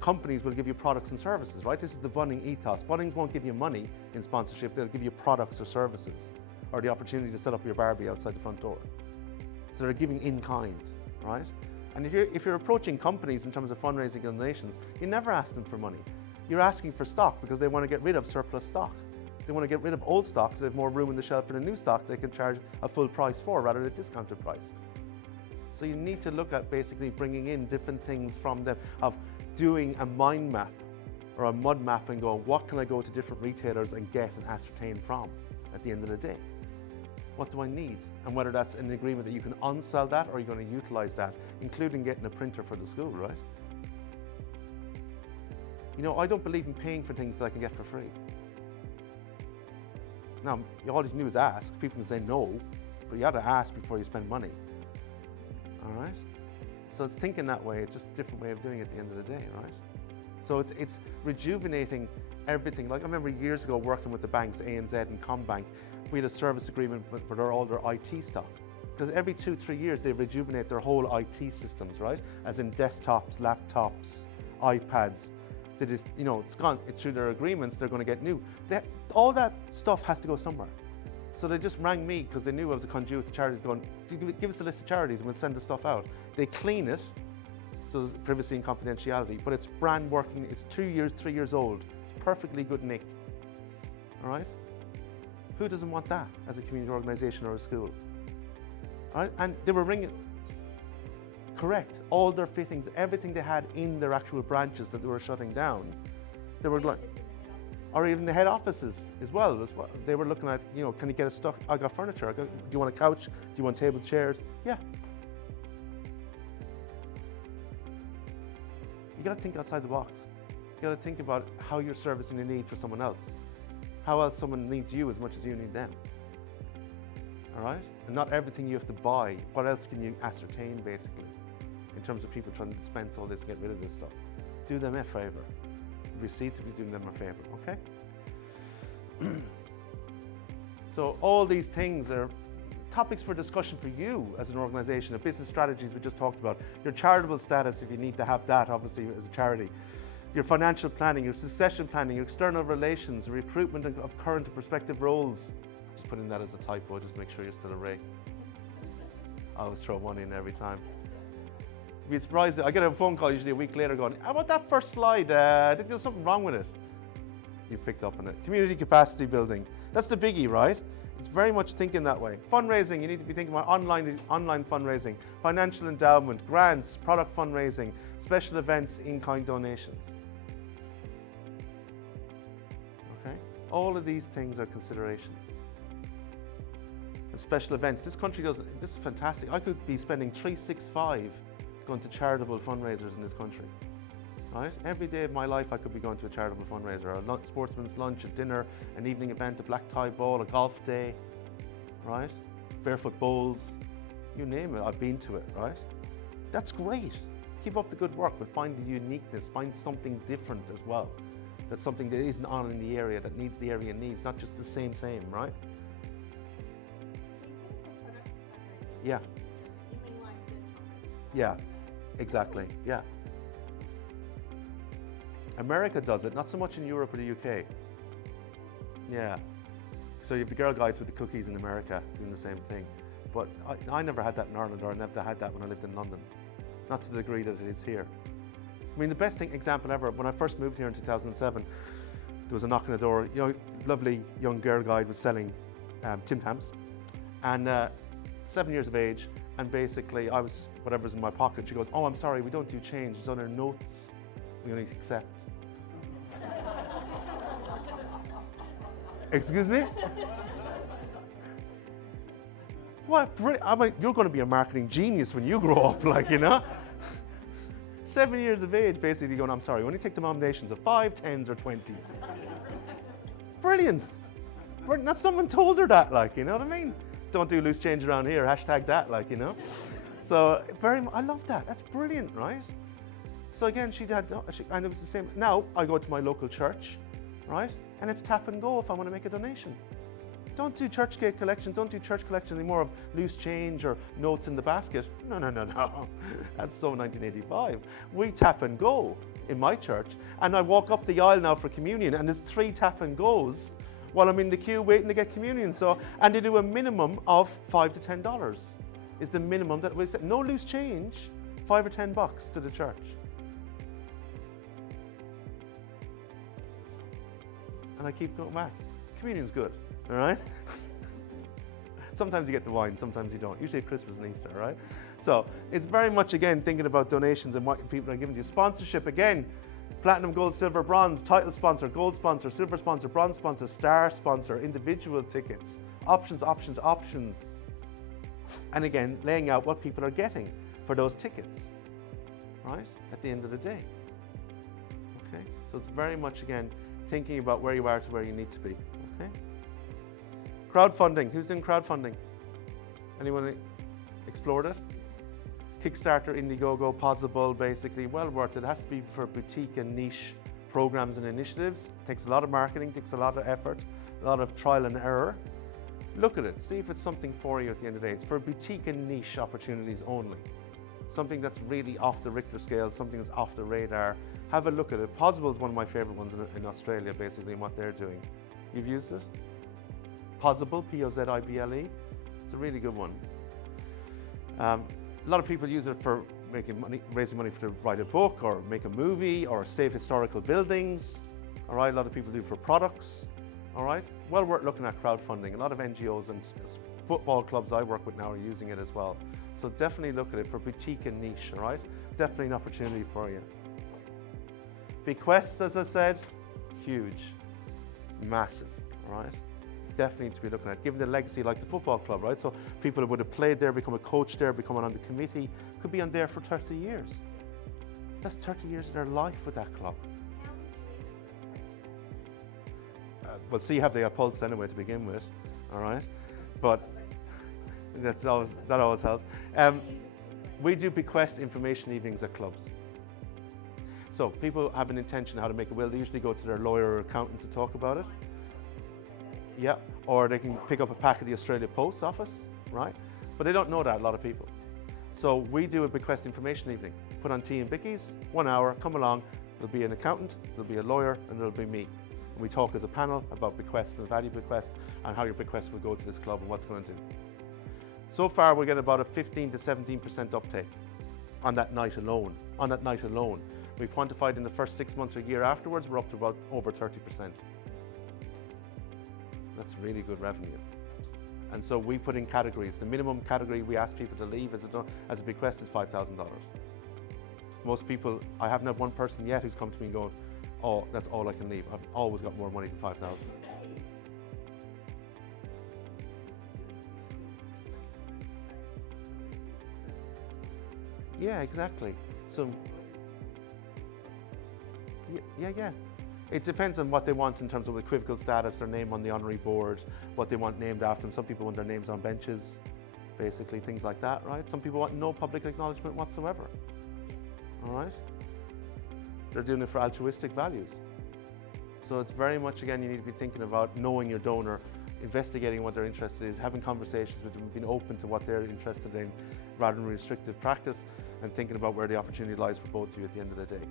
companies will give you products and services, right? This is the Bunnings ethos. Bunnings won't give you money in sponsorship, they'll give you products or services, or the opportunity to set up your Barbie outside the front door. So they're giving in kind, right? And if you're approaching companies in terms of fundraising and donations, you never ask them for money. You're asking for stock because they want to get rid of surplus stock. They want to get rid of old stock so they have more room in the shelf for the new stock they can charge a full price for rather than a discounted price. So you need to look at basically bringing in different things from them, of doing a mind map or a mud map and going, what can I go to different retailers and get and ascertain from at the end of the day? What do I need? And whether that's an agreement that you can on-sell that or you're going to utilize that, including getting a printer for the school, right? You know, I don't believe in paying for things that I can get for free. Now, all you do is ask. People can say no, but you got to ask before you spend money. All right? So it's thinking that way. It's just a different way of doing it at the end of the day, right? So it's rejuvenating everything. Like I remember years ago working with the banks, ANZ and Combank, we had a service agreement for all their IT stock. Because every 2-3 years they rejuvenate their whole IT systems, right? As in desktops, laptops, iPads. They just, you know, it's through their agreements, they're going to get new. All that stuff has to go somewhere. So they just rang me because they knew I was a conduit to charities going, give us a list of charities and we'll send the stuff out. They clean it, so there's privacy and confidentiality, but it's brand working, it's 2 years, 3 years old. It's perfectly good nick, all right? Who doesn't want that as a community organisation or a school? All right, and they were ringing, correct, all their fittings, everything they had in their actual branches that they were shutting down, they were like, or even the head offices as well. They were looking at, you know, can you get a stock? I got furniture. Do you want a couch? Do you want table chairs? Yeah. You got to think outside the box. You got to think about how you're servicing a need for someone else. How else someone needs you as much as you need them. All right? And not everything you have to buy. What else can you ascertain, basically, in terms of people trying to dispense all this and get rid of this stuff? Do them a favor. We see to be doing them a favor, okay? So all these things are topics for discussion for you as an organization, the business strategies we just talked about, your charitable status if you need to have that, obviously, as a charity, your financial planning, your succession planning, your external relations, recruitment of current and prospective roles. Just put in that as a typo, just make sure you're still a Ray. I always throw one in every time. You'd be surprised, I get a phone call usually a week later going, how about that first slide? I think there's something wrong with it. You picked up on it. Community capacity building. That's the biggie, right? It's very much thinking that way. Fundraising, you need to be thinking about online fundraising, financial endowment, grants, product fundraising, special events, in-kind donations. Okay? All of these things are considerations. And special events, this country does, this is fantastic. I could be spending 365 going to charitable fundraisers in this country, right? Every day of my life I could be going to a charitable fundraiser, a sportsman's lunch, a dinner, an evening event, a black tie ball, a golf day, right? Barefoot bowls, you name it, I've been to it, right? That's great. Keep up the good work, but find the uniqueness, find something different as well. That's something that isn't on in the area, that needs the area needs, not just the same, right? Yeah. Yeah. Exactly, yeah. America does it, not so much in Europe or the UK. Yeah. So you have the Girl Guides with the cookies in America doing the same thing. But I never had that in Ireland, or I never had that when I lived in London. not to the degree that it is here. I mean, the best example ever, when I first moved here in 2007, there was a knock on the door. Lovely young girl guide was selling Tim Tams, and 7 years of age, and basically I was whatever's in my pocket. She goes, "Oh, I'm sorry, we don't do change. It's on our notes. We only accept." Excuse me? What? I mean, you're going to be a marketing genius when you grow up, like, you know? 7 years of age, basically going, "I'm sorry, we only take denominations of 5, 10s, or 20s. Brilliant. Now someone told her that, like, you know what I mean? Don't do loose change around here, hashtag that, like, you know? So, I love that. That's brilliant, right? So again, and it was the same. Now, I go to my local church, right? And it's tap and go if I want to make a donation. Don't do church gate collections, don't do church collection anymore of loose change or notes in the basket. No. That's so 1985. We tap and go in my church, and I walk up the aisle now for communion, and there's 3 tap and goes while I'm in the queue waiting to get communion. So, and they do a minimum of $5 to $10 is the minimum that we set. No loose change, $5 or $10 to the church. And I keep going back. Communion's good, all right? Sometimes you get the wine, sometimes you don't. Usually at Christmas and Easter, right? So it's very much, again, thinking about donations and what people are giving you. Sponsorship, again, platinum, gold, silver, bronze, title sponsor, gold sponsor, silver sponsor, bronze sponsor, star sponsor, individual tickets, options. And again, laying out what people are getting for those tickets, right? At the end of the day. Okay, so it's very much, again, thinking about where you are to where you need to be, okay? Crowdfunding, who's doing crowdfunding? Anyone explored it? Kickstarter, Indiegogo, Possible, basically, well worth it. It has to be for boutique and niche programs and initiatives. It takes a lot of marketing, takes a lot of effort, a lot of trial and error. Look at it, see if it's something for you at the end of the day. It's for boutique and niche opportunities only. Something that's really off the Richter scale, something that's off the radar. Have a look at it. Possible is one of my favorite ones in Australia, basically, and what they're doing. You've used it? Possible, P-O-Z-I-B-L-E. It's a really good one. A lot of people use it for making money, raising money to write a book or make a movie or save historical buildings. All right, a lot of people do it for products. All right, well worth looking at crowdfunding. A lot of NGOs and football clubs I work with now are using it as well. So definitely look at it for boutique and niche, all right? Definitely an opportunity for you. Bequests, as I said, huge, massive, all right? Definitely to be looking at, given the legacy like the football club, right? So people would have played there, become a coach there, become on the committee, could be on there for 30 years. That's 30 years of their life with that club. Well, see, you have the pulse anyway to begin with, all right? But that always helps. We do bequest information evenings at clubs. So people have an intention how to make a will. They usually go to their lawyer or accountant to talk about it. Yeah, or they can pick up a pack at the Australia Post Office, right? But they don't know that, a lot of people. So we do a bequest information evening. Put on tea and bickies, 1 hour, come along. There'll be an accountant, there'll be a lawyer, and there'll be me. And we talk as a panel about bequests and the value of bequest and how your bequest will go to this club and what's going to do. So far, we're getting about a 15 to 17% uptake on that night alone. We've quantified in the first 6 months or a year afterwards, we're up to about over 30%. That's really good revenue. And so we put in categories. The minimum category we ask people to leave as a bequest is $5,000. Most people, I haven't had one person yet who's come to me and going, "Oh, that's all I can leave. I've always got more money than $5,000. Yeah, exactly. So, yeah. It depends on what they want in terms of equivocal status, their name on the honorary board, what they want named after them. Some people want their names on benches, basically, things like that, right? Some people want no public acknowledgement whatsoever, all right? They're doing it for altruistic values. So it's very much, again, you need to be thinking about knowing your donor, investigating what their interest is, having conversations with them, being open to what they're interested in, rather than restrictive practice, and thinking about where the opportunity lies for both of you at the end of the day.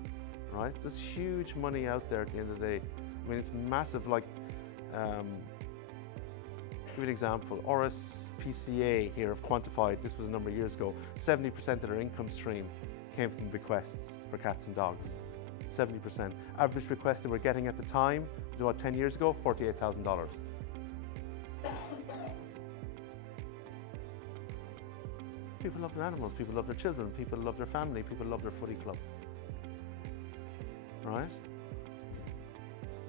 Right? There's huge money out there at the end of the day. I mean, it's massive. Like, give you an example. RSPCA here have quantified, this was a number of years ago, 70% of their income stream came from bequests for cats and dogs. 70%. Average bequest they were getting at the time, about 10 years ago, $48,000. People love their animals, people love their children, people love their family, people love their footy club. Right?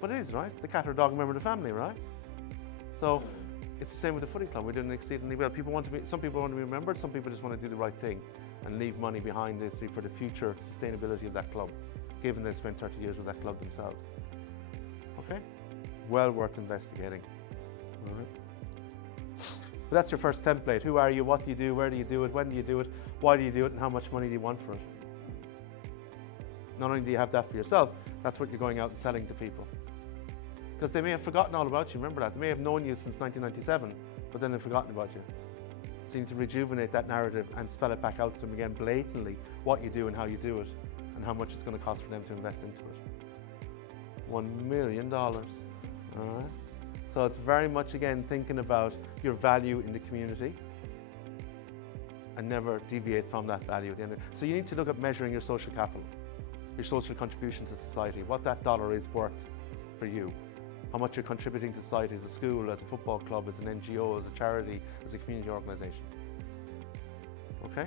But it is, right? The cat or dog member of the family, right? So it's the same with the footy club. We're doing exceedingly well. Some people want to be remembered, some people just want to do the right thing and leave money behind this for the future sustainability of that club, given they've spent 30 years with that club themselves. Okay? Well worth investigating. All right. But that's your first template. Who are you? What do you do? Where do you do it? When do you do it? Why do you do it? And how much money do you want for it? Not only do you have that for yourself, that's what you're going out and selling to people. Because they may have forgotten all about you, remember that. They may have known you since 1997, but then they've forgotten about you. So you need to rejuvenate that narrative and spell it back out to them again blatantly, what you do and how you do it, and how much it's going to cost for them to invest into it. $1 million, all right? So it's very much, again, thinking about your value in the community and never deviate from that value at the end. So you need to look at measuring your social capital, your social contribution to society, what that dollar is worth for you, how much you're contributing to society as a school, as a football club, as an NGO, as a charity, as a community organisation. Okay?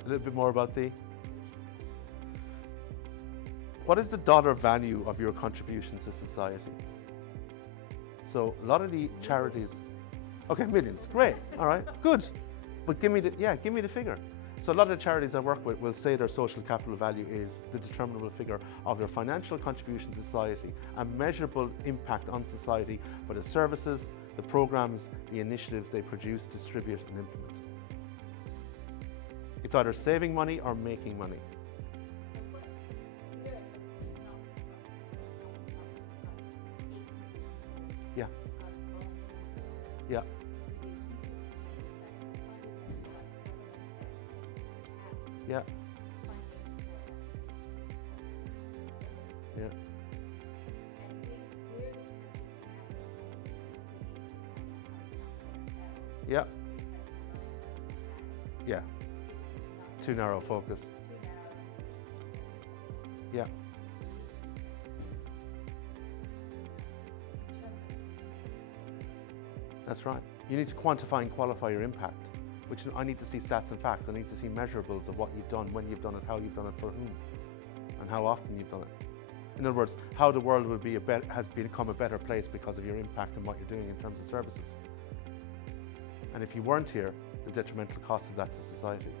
A little bit more about what is the dollar value of your contribution to society? So a lot of the charities, okay, millions, great, all right, good. But give me the figure. So a lot of the charities I work with will say their social capital value is the determinable figure of their financial contribution to society, a measurable impact on society for the services, the programs, the initiatives they produce, distribute and implement. It's either saving money or making money. Yeah. Yeah. Yeah. Yeah. Yeah. Yeah. Too narrow focus. Yeah. That's right. You need to quantify and qualify your impact, which I need to see stats and facts. I need to see measurables of what you've done, when you've done it, how you've done it, for whom, and how often you've done it. In other words, how the world will be has become a better place because of your impact and what you're doing in terms of services. And if you weren't here, the detrimental cost of that to society.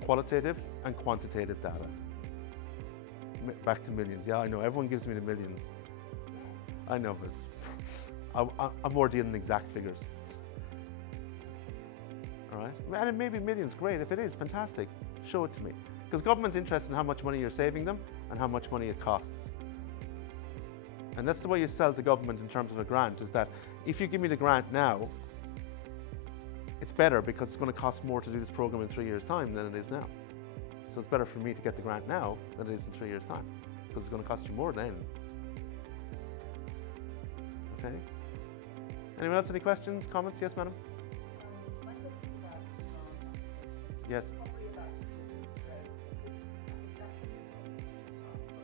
Qualitative and quantitative data. Back to millions. Yeah, I know, everyone gives me the millions. I know, but I'm more dealing in exact figures. All right? And it may be millions, great. If it is, fantastic. Show it to me. Because government's interested in how much money you're saving them and how much money it costs. And that's the way you sell to government in terms of a grant, is that if you give me the grant now, it's better because it's going to cost more to do this program in 3 years' time than it is now. So it's better for me to get the grant now than it is in 3 years' time, because it's going to cost you more then. Okay. Anyone else, any questions, comments? Yes, madam? My question is about demand applications. Yes. Probably about to do so. I think that's the reason I was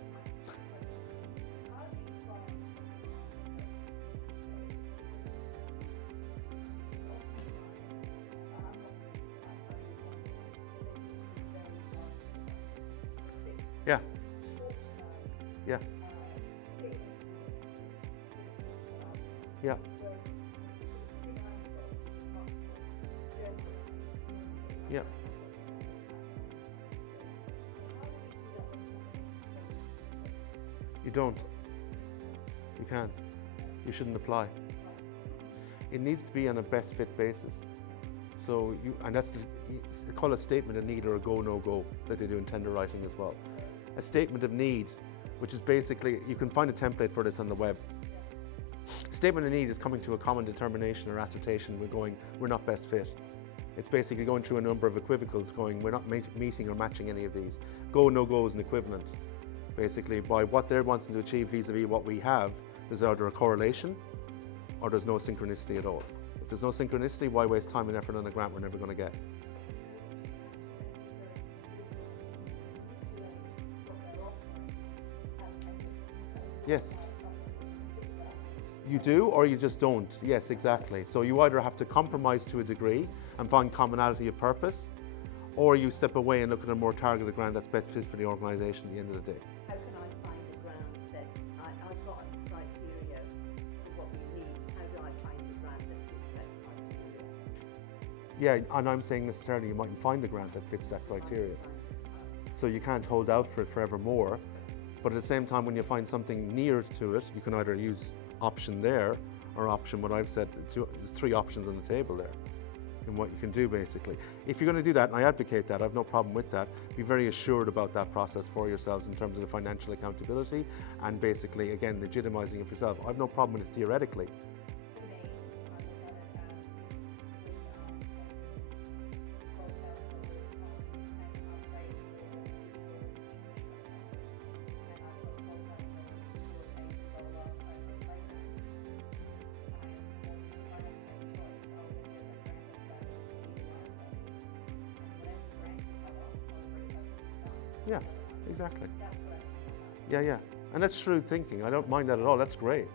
but my question is, how do you find the Yeah. Yeah. Yeah. Yeah. You don't. You can't. You shouldn't apply. It needs to be on a best fit basis. So and that's it's called a statement of need or a go, no go, that they do in tender writing as well. A statement of need, which is basically, you can find a template for this on the web. Statement of need is coming to a common determination or assertion. We're not best fit. It's basically going through a number of equivocals going, we're not meeting or matching any of these. Go, no go is an equivalent. Basically, by what they're wanting to achieve vis-a-vis what we have, there's either a correlation or there's no synchronicity at all. If there's no synchronicity, why waste time and effort on a grant we're never going to get? Yes. You do, or you just don't. Yes, exactly. So you either have to compromise to a degree and find commonality of purpose, or you step away and look at a more targeted grant that's best fit for the organisation at the end of the day. How can I find a grant that I've got a criteria for what we need? How do I find a grant that fits that criteria? Yeah, and I'm saying necessarily you mightn't find a grant that fits that criteria. So you can't hold out for it forevermore. But at the same time, when you find something near to it, you can either use option there or option what I've said. There's 3 options on the table there in what you can do basically. If you're going to do that, and I advocate that, I've no problem with that, be very assured about that process for yourselves in terms of the financial accountability and basically, again, legitimizing it for yourself. I've no problem with it theoretically. Yeah, exactly. Yeah. And that's shrewd thinking. I don't mind that at all. That's great,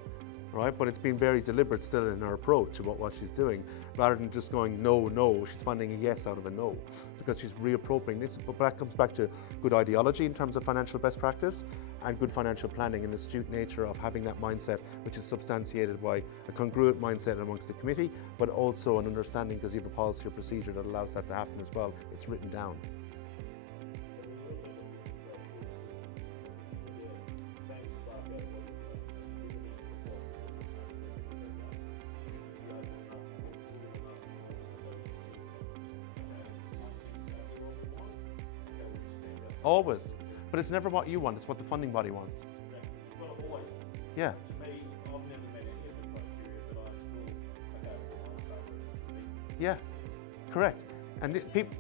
right? But it's been very deliberate still in her approach about what she's doing, rather than just going no. She's finding a yes out of a no, because she's reappropriating this. But that comes back to good ideology in terms of financial best practice and good financial planning, and astute nature of having that mindset, which is substantiated by a congruent mindset amongst the committee, but also an understanding, because you have a policy or procedure that allows that to happen as well. It's written down. Always. But it's never what you want, it's what the funding body wants. You've got to always. Yeah. To me, I've never met any of the criteria, but I still, okay, well, I'm to me. Yeah, correct. And people.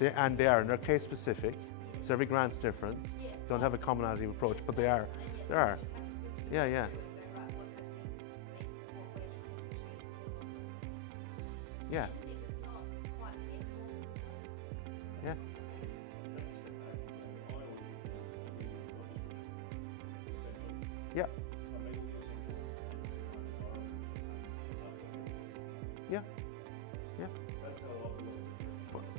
They are, and they're case specific. So every grant's different. Don't have a commonality of approach, but they are. There are. Yeah. Yeah. Yeah. Yeah. Yeah. Yeah.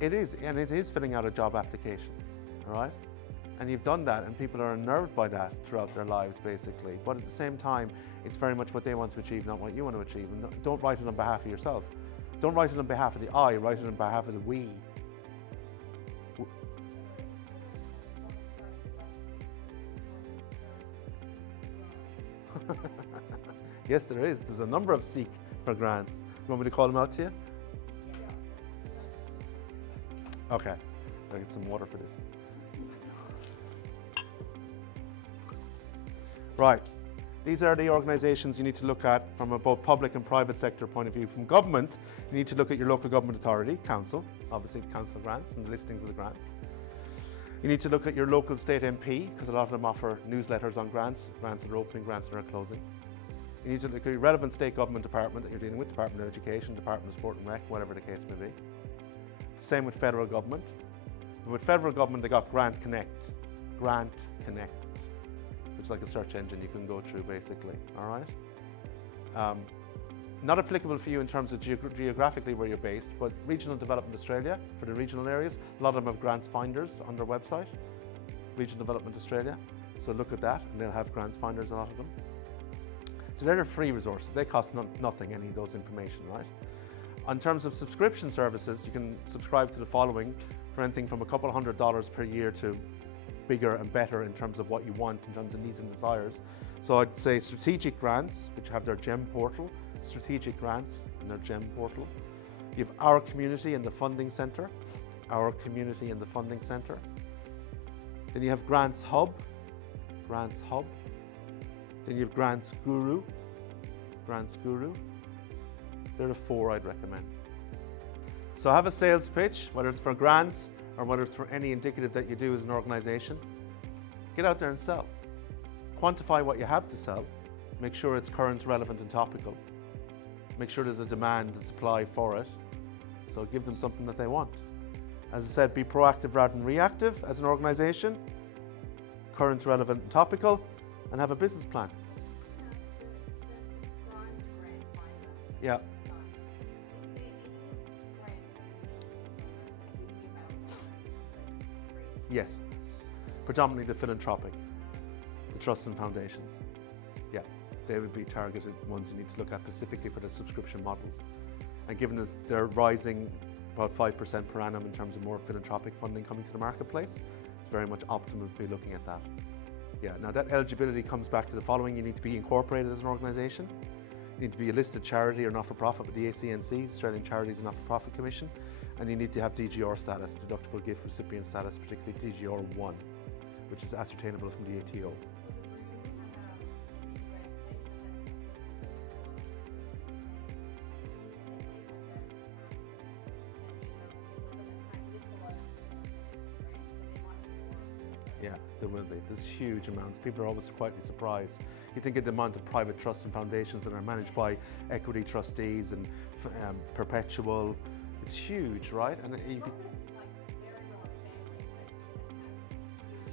It is, and it is filling out a job application, all right? And you've done that, and people are unnerved by that throughout their lives, basically. But at the same time, it's very much what they want to achieve, not what you want to achieve. And don't write it on behalf of yourself. Don't write it on behalf of the I, write it on behalf of the we. Yes, there is. There's a number of Seek for grants. You want me to call them out to you? Okay, I'll get some water for this. Right, these are the organisations you need to look at from a both public and private sector point of view. From government, you need to look at your local government authority, council, obviously the council grants and the listings of the grants. You need to look at your local state MP, because a lot of them offer newsletters on grants that are opening, grants that are closing. You need to look at your relevant state government department that you're dealing with, Department of Education, Department of Sport and Rec, whatever the case may be. Same with federal government. With federal government, they got Grant Connect, which is like a search engine you can go through, basically. All right. Not applicable for you in terms of geographically where you're based, but Regional Development Australia for the regional areas. A lot of them have grants finders on their website. Regional Development Australia. So look at that, and they'll have grants finders, a lot of them. So they're free resources. They cost nothing, any of those information, right? In terms of subscription services, you can subscribe to the following for anything from a couple $100 per year to bigger and better in terms of what you want, in terms of needs and desires. So I'd say strategic grants, which have their GEM portal, strategic grants and their GEM portal. You have Our Community and the Funding Centre, Our Community and the Funding Centre. Then you have Grants Hub. Then you have Grants Guru. They're the 4 I'd recommend. So have a sales pitch, whether it's for grants or whether it's for any indicative that you do as an organization, get out there and sell. Quantify what you have to sell. Make sure it's current, relevant, and topical. Make sure there's a demand and supply for it. So give them something that they want. As I said, be proactive rather than reactive as an organization. Current, relevant, and topical, and have a business plan. The subscribed grant finder Yeah. sites, is there any grants that usually give out Yes. Predominantly the philanthropic, the trusts and foundations. Yeah, they would be targeted ones you need to look at specifically for the subscription models. And given that they're rising about 5% per annum in terms of more philanthropic funding coming to the marketplace, it's very much optimum to be looking at that. Yeah, now that eligibility comes back to the following. You need to be incorporated as an organisation. You need to be a listed charity or not-for-profit with the ACNC, Australian Charities and Not-for-Profit Commission, and you need to have DGR status, deductible gift recipient status, particularly DGR 1, which is ascertainable from the ATO. Yeah, there will be. There's huge amounts. People are always quietly surprised. You think of the amount of private trusts and foundations that are managed by equity trustees and perpetual. It's huge, right? And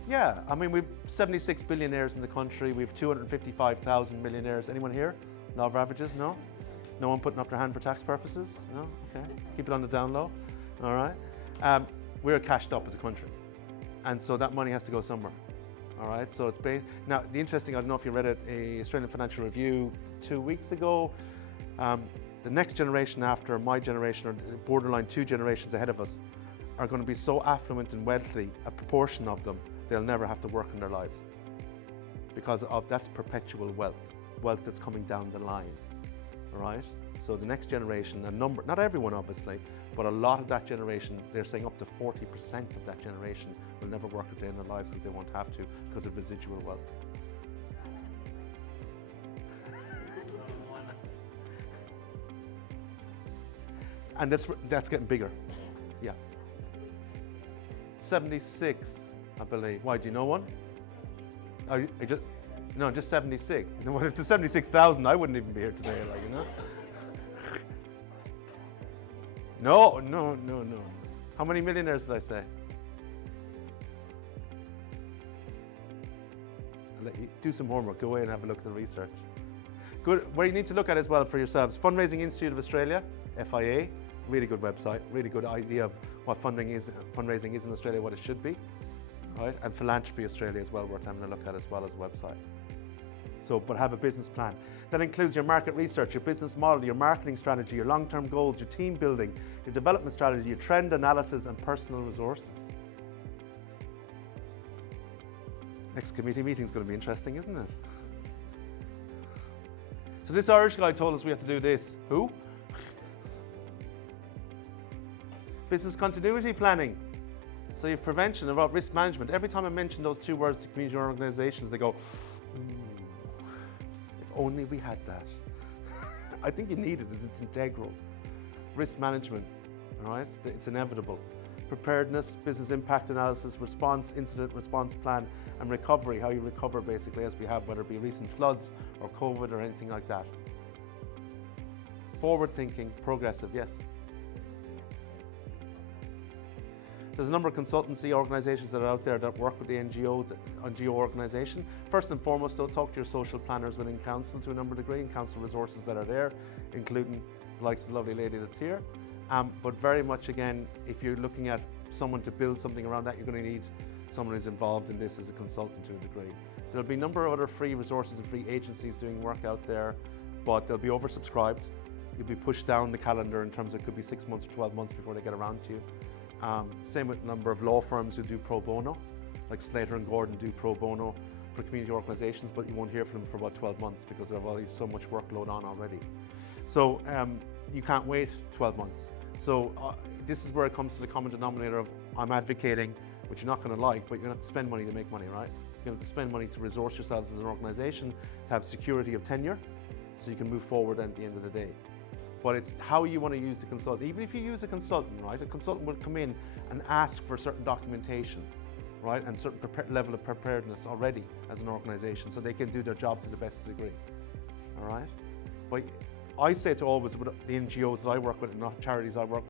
yeah, I mean, we've 76 billionaires in the country. We've 255,000 millionaires. Anyone here? Law of averages? No? No one putting up their hand for tax purposes? No? Okay. Keep it on the down low. All right. We're cashed up as a country. And so that money has to go somewhere. All right, so it's now the interesting, I don't know if you read it, a Australian Financial Review 2 weeks ago. The next generation after my generation, or borderline 2 generations ahead of us, are going to be so affluent and wealthy, a proportion of them, they'll never have to work in their lives. Because of that's perpetual wealth that's coming down the line. All right, so the next generation, a number, not everyone obviously, but a lot of that generation, they're saying up to 40% of that generation will never work a day in their lives because they won't have to because of residual wealth. And that's getting bigger. Yeah. 76, I believe. Why, do you know one? Oh, just 76. If there's 76,000, I wouldn't even be here today, like, you know? No. How many millionaires did I say? I'll let you do some homework. Go away and have a look at the research. Good. Where you need to look at as well for yourselves, Fundraising Institute of Australia, FIA, really good website, really good idea of what fundraising is in Australia, what it should be, right? And Philanthropy Australia as well, worth having a look at as well as a website. So, but have a business plan. That includes your market research, your business model, your marketing strategy, your long-term goals, your team building, your development strategy, your trend analysis, and personal resources. Next committee meeting is going to be interesting, isn't it? So this Irish guy told us we have to do this. Who? Business continuity planning. So you have prevention, about risk management. Every time I mention those 2 words to community organisations, they go, if only we had that. I think you need it, it's integral. Risk management, all right? It's inevitable. Preparedness, business impact analysis, response, incident response plan, and recovery, how you recover basically as we have, whether it be recent floods or COVID or anything like that. Forward thinking, progressive, yes? There's a number of consultancy organisations that are out there that work with the NGO organisation. First and foremost, though, talk to your social planners within council to a number of degree, and council resources that are there, including the likes of the lovely lady that's here. But very much, again, if you're looking at someone to build something around that, you're going to need someone who's involved in this as a consultant to a degree. There'll be a number of other free resources and free agencies doing work out there, but they'll be oversubscribed. You'll be pushed down the calendar in terms of it could be 6 months or 12 months before they get around to you. Same with a number of law firms who do pro bono, like Slater and Gordon do pro bono for community organisations, but you won't hear from them for about 12 months because they have already so much workload on already. So you can't wait 12 months. So this is where it comes to the common denominator of I'm advocating, which you're not going to like, but you're going to have to spend money to make money, right? You're going to have to spend money to resource yourselves as an organisation, to have security of tenure, so you can move forward at the end of the day. but it's how you want to use the consultant. Even if you use a consultant, right, a consultant will come in and ask for certain documentation, right, and certain level of preparedness already as an organization, so they can do their job to the best degree, all right? But I say to always with the NGOs that I work with and not charities I work with,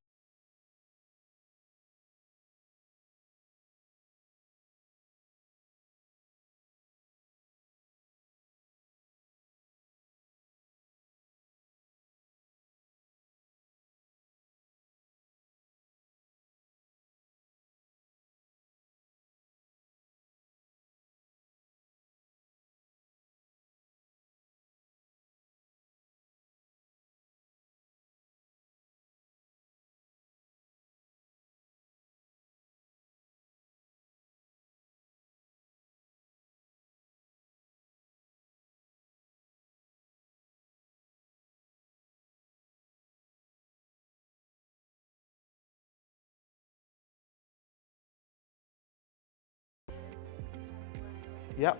yeah,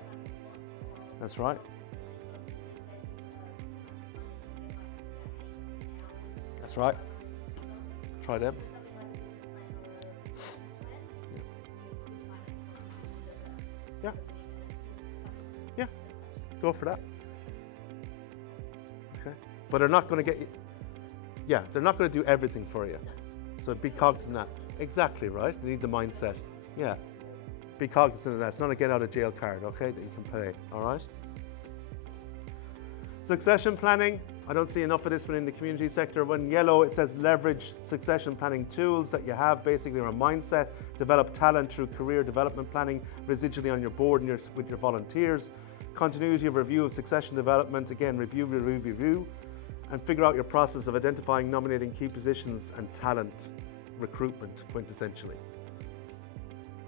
that's right. That's right. Try them. Yeah. Yeah. Go for that. Okay. But they're not going to get you. Yeah, they're not going to do everything for you. So be cognizant of that. Exactly, right? You need the mindset. Yeah. Be cognizant of that. It's not a get out of jail card, okay, that you can pay. All right? Succession planning. I don't see enough of this one in the community sector. When yellow, it says leverage succession planning tools that you have basically on a mindset, develop talent through career development planning, residually on your board and with your volunteers, continuity of review of succession development, again, review, and figure out your process of identifying, nominating key positions and talent recruitment, quintessentially.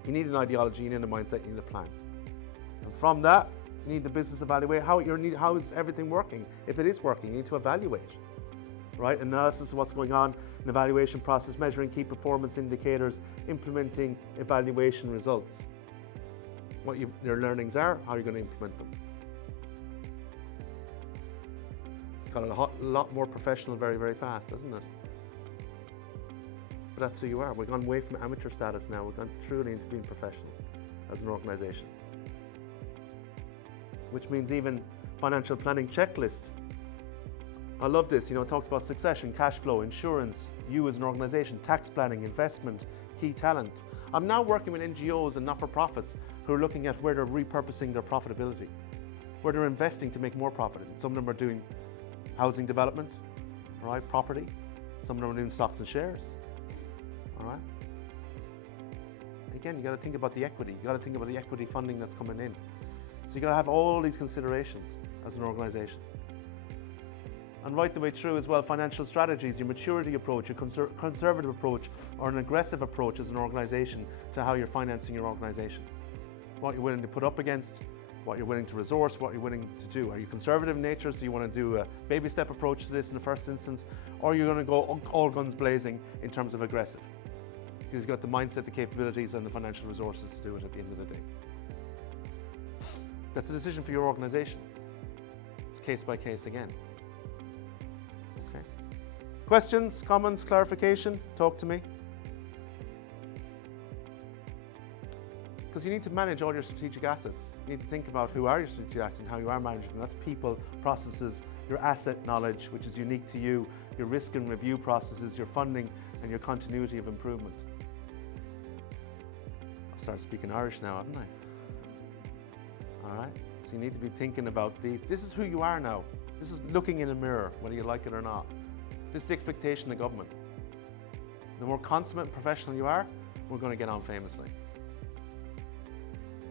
You need an ideology, you need a mindset, you need a plan. And from that, you need the business evaluate. How is everything working? If it is working, you need to evaluate, right? Analysis of what's going on, an evaluation process, measuring key performance indicators, implementing evaluation results. What your learnings are, how you're going to implement them. It's got a lot more professional very, very fast, isn't it? But that's who you are. We've gone away from amateur status now. We've gone truly into being professionals as an organization. Which means even financial planning checklist. I love this, it talks about succession, cash flow, insurance, you as an organization, tax planning, investment, key talent. I'm now working with NGOs and not-for-profits who are looking at where they're repurposing their profitability, where they're investing to make more profit. Some of them are doing housing development, all right, property. Some of them are doing stocks and shares, all right. Again, you got to think about the equity. You got to think about the equity funding that's coming in. So you got to have all these considerations as an organization. And right the way through as well, financial strategies, your maturity approach, your conservative approach, or an aggressive approach as an organization to how you're financing your organization. What you're willing to put up against, what you're willing to resource, what you're willing to do. Are you conservative in nature, so you want to do a baby step approach to this in the first instance, or you're going to go all guns blazing in terms of aggressive? Because you've got the mindset, the capabilities, and the financial resources to do it at the end of the day. That's a decision for your organization. It's case by case again. Okay. Questions, comments, clarification? Talk to me. Because you need to manage all your strategic assets. You need to think about who are your strategic assets and how you are managing them. That's people, processes, your asset knowledge, which is unique to you, your risk and review processes, your funding, and your continuity of improvement. I've started speaking Irish now, haven't I? All right, so you need to be thinking about these. This is who you are now. This is looking in a mirror, whether you like it or not. This is the expectation of government. The more consummate and professional you are, we're going to get on famously.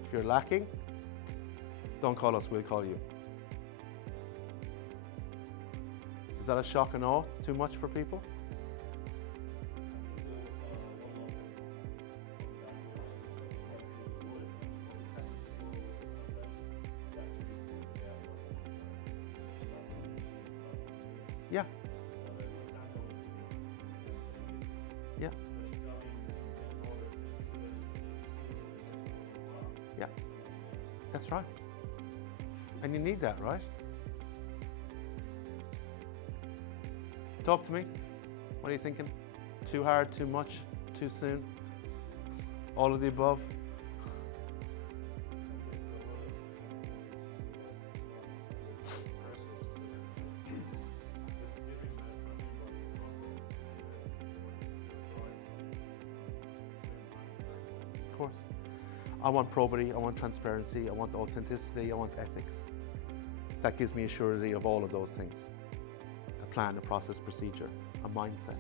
If you're lacking, don't call us, we'll call you. Is that a shock and awe? Too much for people? Yeah. Yeah. Yeah. That's right. And you need that, right? Talk to me. What are you thinking? Too hard, too much, too soon? All of the above? Of course. I want probity, I want transparency, I want authenticity, I want ethics. That gives me a surety of all of those things. A plan, a process, procedure, a mindset,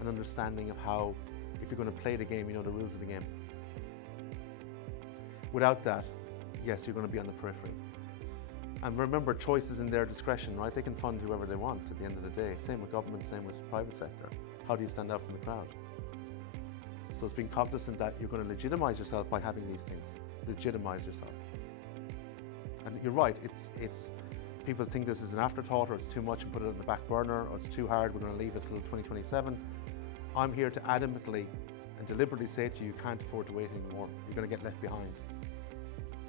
an understanding of how, if you're going to play the game, you know the rules of the game. Without that, yes, you're going to be on the periphery. And remember, choice is in their discretion, right? They can fund whoever they want at the end of the day. Same with government, same with private sector. How do you stand out from the crowd? So it's being cognizant that you're going to legitimize yourself by having these things. Legitimize yourself. And you're right, it's people think this is an afterthought, or it's too much and put it on the back burner, or it's too hard, we're going to leave it till 2027. I'm here to adamantly and deliberately say to you, you can't afford to wait anymore. You're going to get left behind.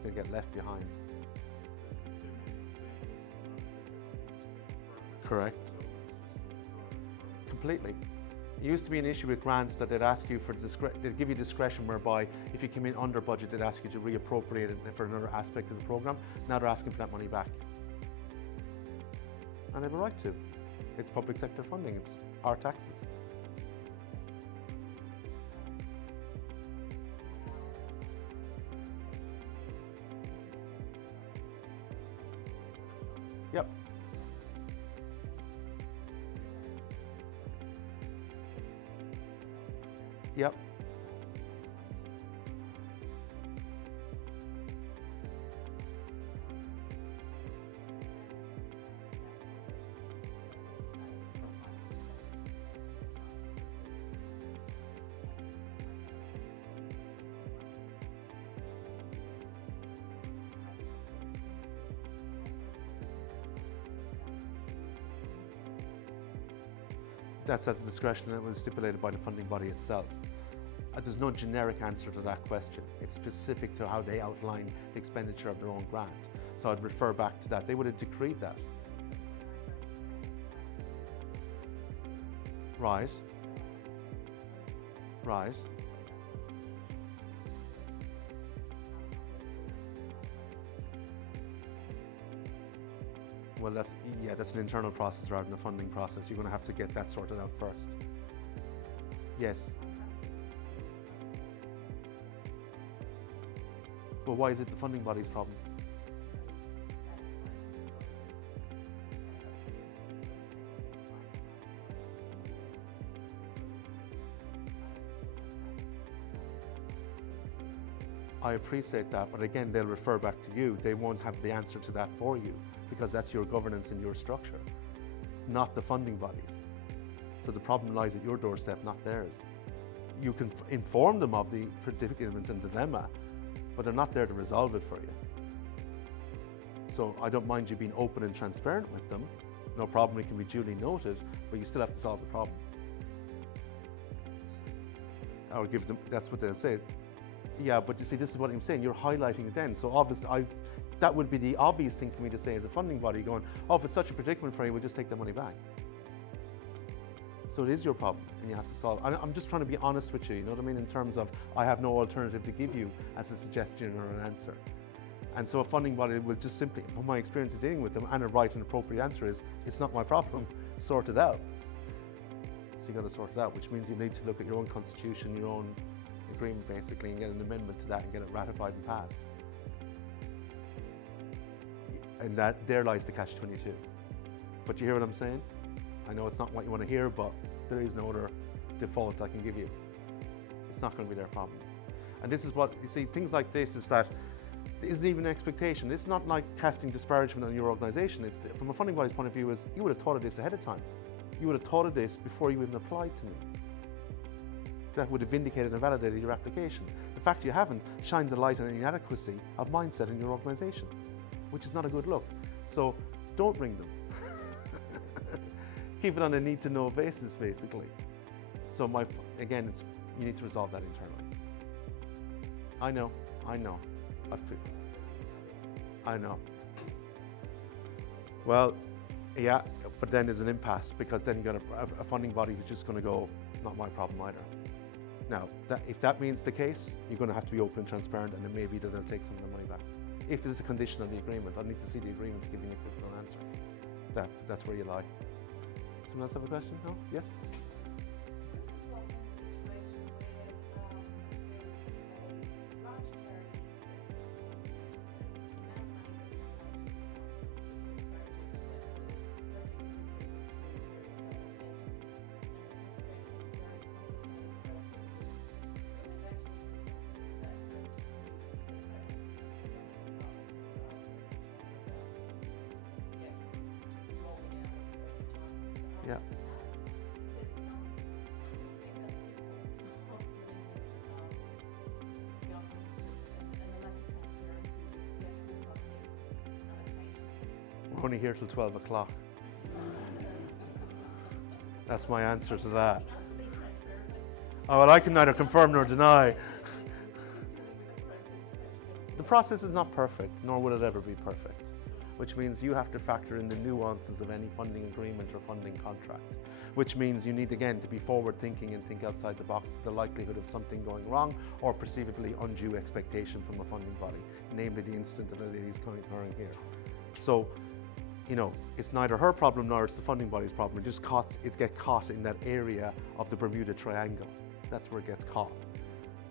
You're going to get left behind. Correct. Completely. It used to be an issue with grants that they'd ask you for they'd give you discretion whereby if you came in under budget, they'd ask you to reappropriate it for another aspect of the program. Now they're asking for that money back. And they have a right to. It's public sector funding, it's our taxes. Yep. Yep. That's at the discretion that was stipulated by the funding body itself. There's no generic answer to that question. It's specific to how they outline the expenditure of their own grant. So I'd refer back to that. They would have decreed that. Right. Right. Well, that's an internal process rather than a funding process. You're going to have to get that sorted out first. Yes. Well, why is it the funding body's problem? I appreciate that, but again, they'll refer back to you. They won't have the answer to that for you because that's your governance and your structure, not the funding bodies. So the problem lies at your doorstep, not theirs. You can inform them of the predicament and dilemma, but they're not there to resolve it for you. So I don't mind you being open and transparent with them. No problem, it can be duly noted, but you still have to solve the problem. Or give them, that's what they'll say. Yeah, but you see, this is what I'm saying, you're highlighting it then. So obviously, that would be the obvious thing for me to say as a funding body, going, oh, if it's such a predicament for you, we'll just take the money back. So it is your problem, and you have to solve it. I'm just trying to be honest with you, you know what I mean, in terms of I have no alternative to give you as a suggestion or an answer. And so a funding body will just simply, from my experience of dealing with them, and a right and appropriate answer is, it's not my problem, sort it out. So you got to sort it out, which means you need to look at your own constitution, your own agreement basically, and get an amendment to that and get it ratified and passed. And that there lies the catch-22. But you hear what I'm saying? I know it's not what you want to hear, but there is no other default I can give you. It's not going to be their problem. And this is what, you see, things like this is that there isn't even an expectation. It's not like casting disparagement on your organisation. It's, from a funding body's point of view, is you would have thought of this ahead of time. You would have thought of this before you even applied to me. That would have vindicated and validated your application. The fact you haven't shines a light on the inadequacy of mindset in your organisation, which is not a good look. So don't ring them. Keep it on a need-to-know basis, basically. So again, you need to resolve that internally. I know. I know. Well, Yeah, but then there's an impasse because then you got a funding body who's just going to go, not my problem either. Now, if that means the case, you're going to have to be open and transparent, and it may be that they'll take some of the money back. If there's a condition on the agreement, I'll need to see the agreement to give you an equivocal answer. That's where you lie. Someone else have a question? No? Yes? Yeah. We're only here till 12 o'clock. That's my answer to that. Oh, well, I can neither confirm nor deny. The process is not perfect, nor will it ever be perfect, which means you have to factor in the nuances of any funding agreement or funding contract, which means you need, again, to be forward thinking and think outside the box to the likelihood of something going wrong or perceivably undue expectation from a funding body, namely the incident that is occurring here. So, you know, it's neither her problem nor it's the funding body's problem. It gets caught in that area of the Bermuda Triangle. That's where it gets caught.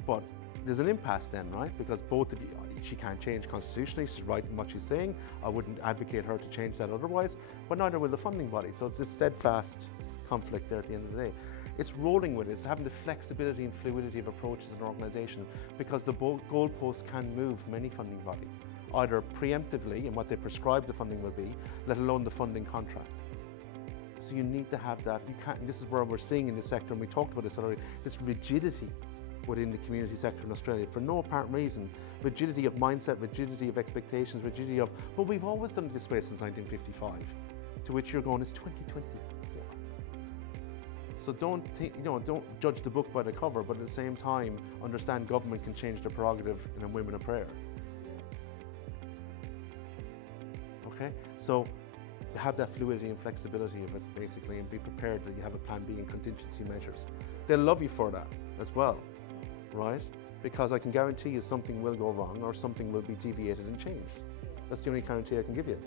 But there's an impasse then, right? Because both of you, she can't change constitutionally, she's right in what she's saying. I wouldn't advocate her to change that otherwise, but neither will the funding body. So it's this steadfast conflict there at the end of the day. It's rolling with it, it's having the flexibility and fluidity of approaches in an organisation, because the goalposts can move many funding body, either preemptively in what they prescribe the funding will be, let alone the funding contract. So you need to have that. You can't, this is where we're seeing in this sector, and we talked about this already, this rigidity within the community sector in Australia for no apparent reason. Rigidity of mindset, rigidity of expectations, rigidity of, but we've always done it this way since 1955, to which you're going, it's 2024. So don't judge the book by the cover, but at the same time, understand government can change their prerogative in a women of prayer. Okay, so have that fluidity and flexibility of it basically, and be prepared that you have a plan B and contingency measures. They'll love you for that as well, right? Because I can guarantee you something will go wrong or something will be deviated and changed. That's the only guarantee I can give you.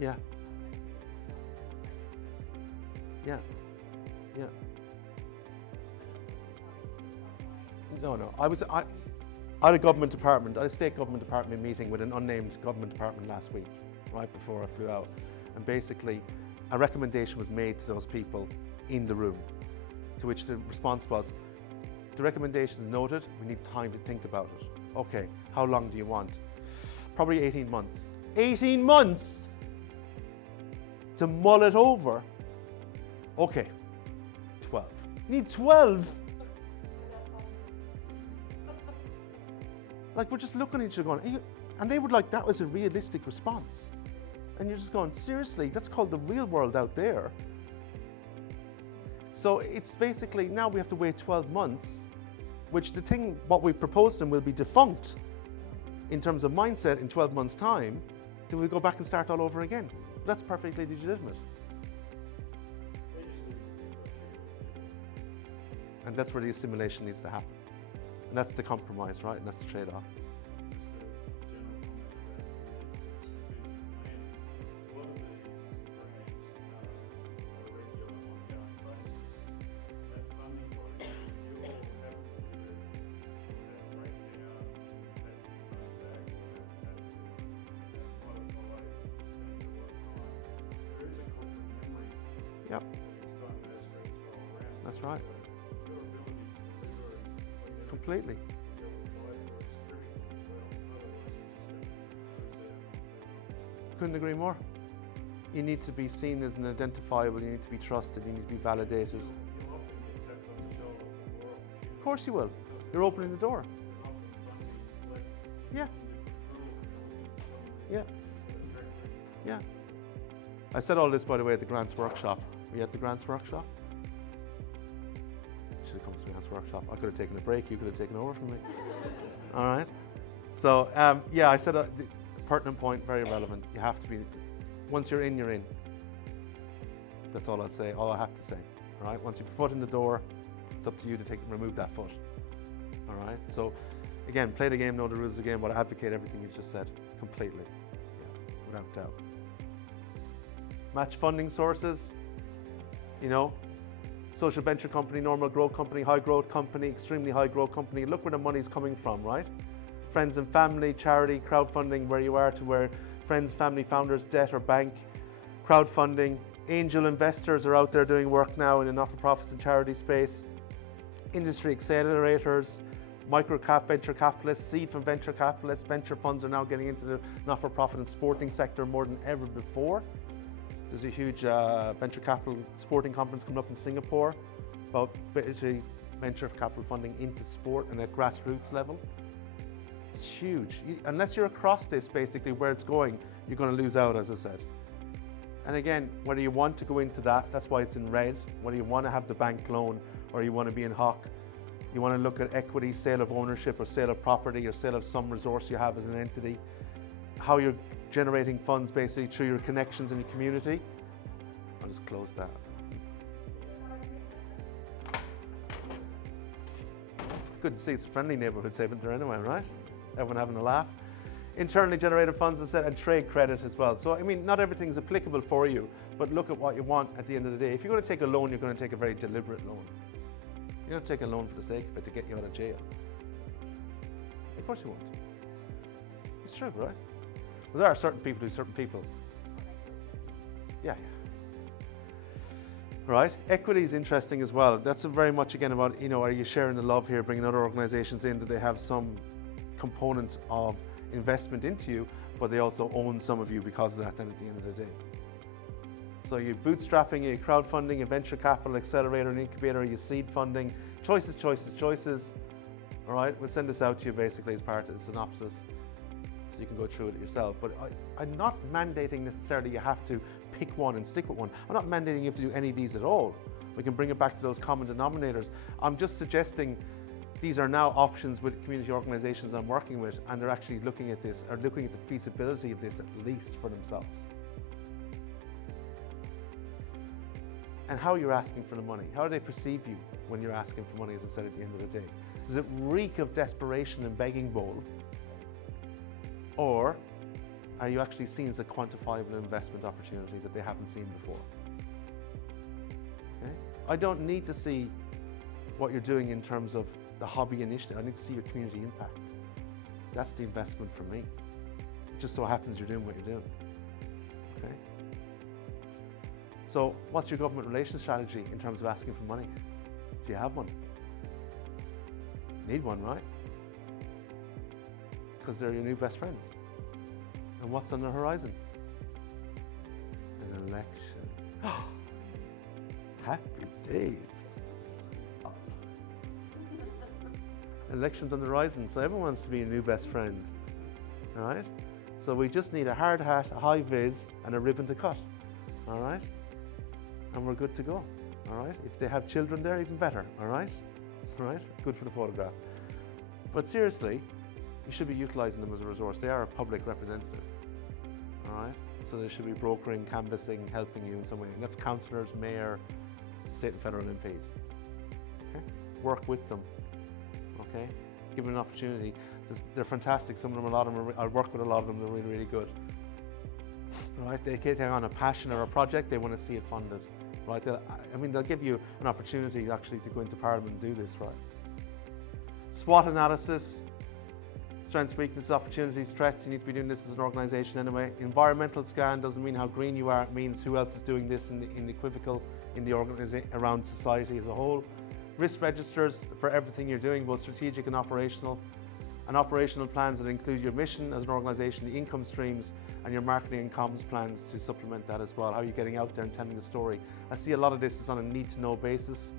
Yeah. Yeah. Yeah. No. I had a government department, I had a state government department meeting with an unnamed government department last week, right before I flew out. And basically, a recommendation was made to those people in the room, to which the response was, the recommendation is noted, we need time to think about it. Okay, how long do you want? Probably 18 months. 18 months to mull it over? Okay, 12. You need 12? Like, we're just looking at each other going, and they would like, that was a realistic response. And you're just going, seriously, that's called the real world out there. So it's basically, now we have to wait 12 months, which what we proposed them will be defunct in terms of mindset in 12 months' time, then we go back and start all over again. That's perfectly legitimate. And that's where the assimilation needs to happen. And that's the compromise, right? And that's the trade-off. Yep. That's right. Completely. Couldn't agree more. You need to be seen as an identifiable, you need to be trusted, you need to be validated. Of course you will. You're opening the door. Yeah. Yeah. Yeah. I said all this, by the way, at the grants workshop. Were you at the grants workshop? should have come to the Finance Workshop. I could have taken a break, you could have taken over from me. All right? So, yeah, I said the pertinent point, very relevant. You have to be, once you're in, you're in. That's all I'd say, all I have to say. All right? Once you put your foot in the door, it's up to you to remove that foot. All right? So, again, play the game, know the rules of the game, but I advocate everything you've just said completely, yeah, without doubt. Match funding sources, you know, social venture company, normal growth company, high growth company, extremely high growth company. Look where the money's coming from, right? Friends and family, charity, crowdfunding, where you are to where friends, family, founders, debt or bank, crowdfunding. Angel investors are out there doing work now in the not-for-profits and charity space. Industry accelerators, micro-cap venture capitalists, seed from venture capitalists. Venture funds are now getting into the not-for-profit and sporting sector more than ever before. There's a huge venture capital sporting conference coming up in Singapore about basically venture capital funding into sport and at grassroots level. It's huge. Unless you're across this, basically, where it's going, you're going to lose out, as I said. And again, whether you want to go into that, that's why it's in red, whether you want to have the bank loan or you want to be in hock, you want to look at equity, sale of ownership or sale of property or sale of some resource you have as an entity, how you're generating funds basically through your connections in your community. I'll just close that. Good to see it's a friendly neighbourhood saving there anyway, right? Everyone having a laugh. Internally generated funds, as I said, and trade credit as well. So, I mean, not everything's applicable for you, but look at what you want at the end of the day. If you're going to take a loan, you're going to take a very deliberate loan. You're going to take a loan for the sake of it to get you out of jail. Of course you won't. It's true, right? Well, there are certain people who certain people. Yeah, yeah. Right? Equity is interesting as well. That's very much again about, you know, are you sharing the love here, bringing other organizations in that they have some component of investment into you, but they also own some of you because of that then at the end of the day. So you bootstrapping, you crowdfunding, a venture capital accelerator, an incubator, you seed funding, choices, choices, choices. All right, we'll send this out to you basically as part of the synopsis so you can go through it yourself. But I'm not mandating necessarily you have to pick one and stick with one. I'm not mandating you have to do any of these at all. We can bring it back to those common denominators. I'm just suggesting these are now options with community organizations I'm working with, and they're actually looking at this, or looking at the feasibility of this at least for themselves. And how you're asking for the money. How do they perceive you when you're asking for money, as I said at the end of the day? Does it reek of desperation and begging bowl? Or are you actually seen as a quantifiable investment opportunity that they haven't seen before? Okay? I don't need to see what you're doing in terms of the hobby initiative. I need to see your community impact. That's the investment for me. It just so happens you're doing what you're doing. Okay? So what's your government relations strategy in terms of asking for money? Do you have one? Need one, right? Because they're your new best friends. And what's on the horizon? An election. Happy days. Elections on the horizon, so everyone wants to be a new best friend. All right? So we just need a hard hat, a high vis, and a ribbon to cut. All right? And we're good to go. All right? If they have children there, even better. All right? All right? Good for the photograph. But seriously, you should be utilizing them as a resource. They are a public representative. All right? So they should be brokering, canvassing, helping you in some way. And that's councillors, mayor, state and federal MPs. Okay? Work with them. Okay? Give them an opportunity. They're fantastic. Some of them, a lot of them, I work with a lot of them, they're really, really good. Right? They take on a passion or a project, they want to see it funded. Right? They'll give you an opportunity actually to go into Parliament and do this, right? SWOT analysis, strengths, weaknesses, opportunities, threats. You need to be doing this as an organisation anyway. Environmental scan doesn't mean how green you are, it means who else is doing this in the equivocal, in the organisation, around society as a whole. Risk registers for everything you're doing, both strategic and operational plans that include your mission as an organisation, the income streams, and your marketing and comms plans to supplement that as well. How are you getting out there and telling the story? I see a lot of this is on a need-to-know basis,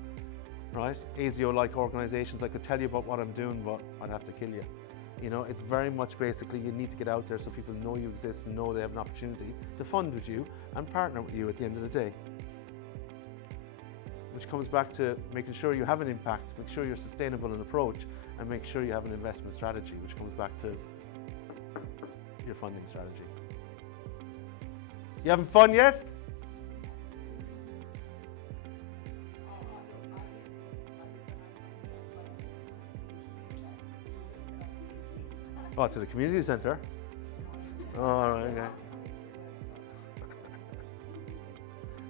right? ASIO-like organisations, I could tell you about what I'm doing, but I'd have to kill you. You know, it's very much basically you need to get out there so people know you exist and know they have an opportunity to fund with you and partner with you at the end of the day. which comes back to making sure you have an impact, make sure you're sustainable in approach, and make sure you have an investment strategy, which comes back to your funding strategy. You having fun yet? Oh, to the community centre. Oh, all right, okay.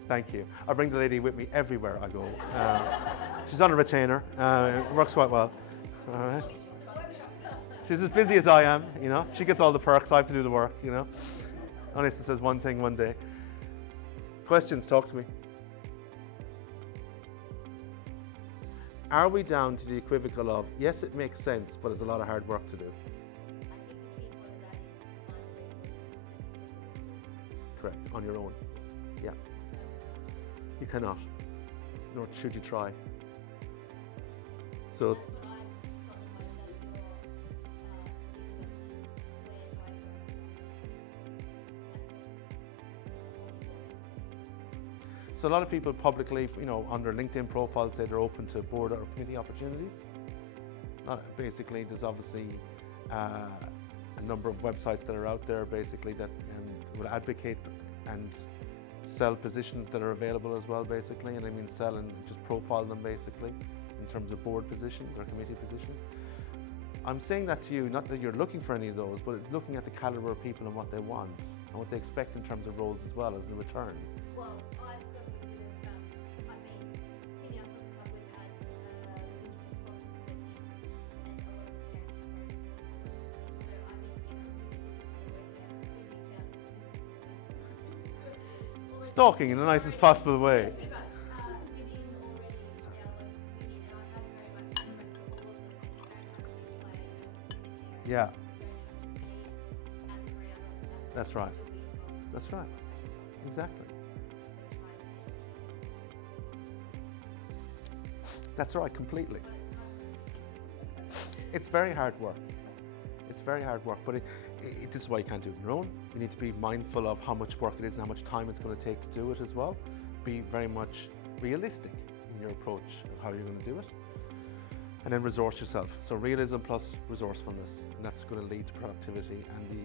Thank you. I bring the lady with me everywhere I go. She's on a retainer. It works quite well. All right. She's as busy as I am, you know. She gets all the perks. I have to do the work, you know. Honestly says one thing one day. Questions? Talk to me. Are we down to the equivocal of yes, it makes sense, but it's a lot of hard work to do? Correct. On your own. Yeah. You cannot, nor should you try. So it's so a lot of people publicly, you know, on their LinkedIn profile say they're open to board or committee opportunities. Basically, there's obviously a number of websites that are out there basically that will advocate and sell positions that are available as well basically, and I mean sell and just profile them basically in terms of board positions or committee positions. I'm saying that to you, not that you're looking for any of those, but it's looking at the caliber of people and what they want and what they expect in terms of roles as well as a return. Well, I've got a bit of, I mean, in our soccer club we've had the Stalking in the nicest possible way. Pretty much. Within already our local community, and I have very much expressed to all of them that you don't have to be playing Yeah, you don't have to be at the ground on Saturday. that's right. Still be involved. That's right. Exactly. That's right, completely. It's very hard work. It's very hard work, but this is why you can't do it on your own. You need to be mindful of how much work it is and how much time it's going to take to do it as well. Be very much realistic in your approach of how you're going to do it. And then resource yourself. So realism plus resourcefulness, and that's going to lead to productivity and the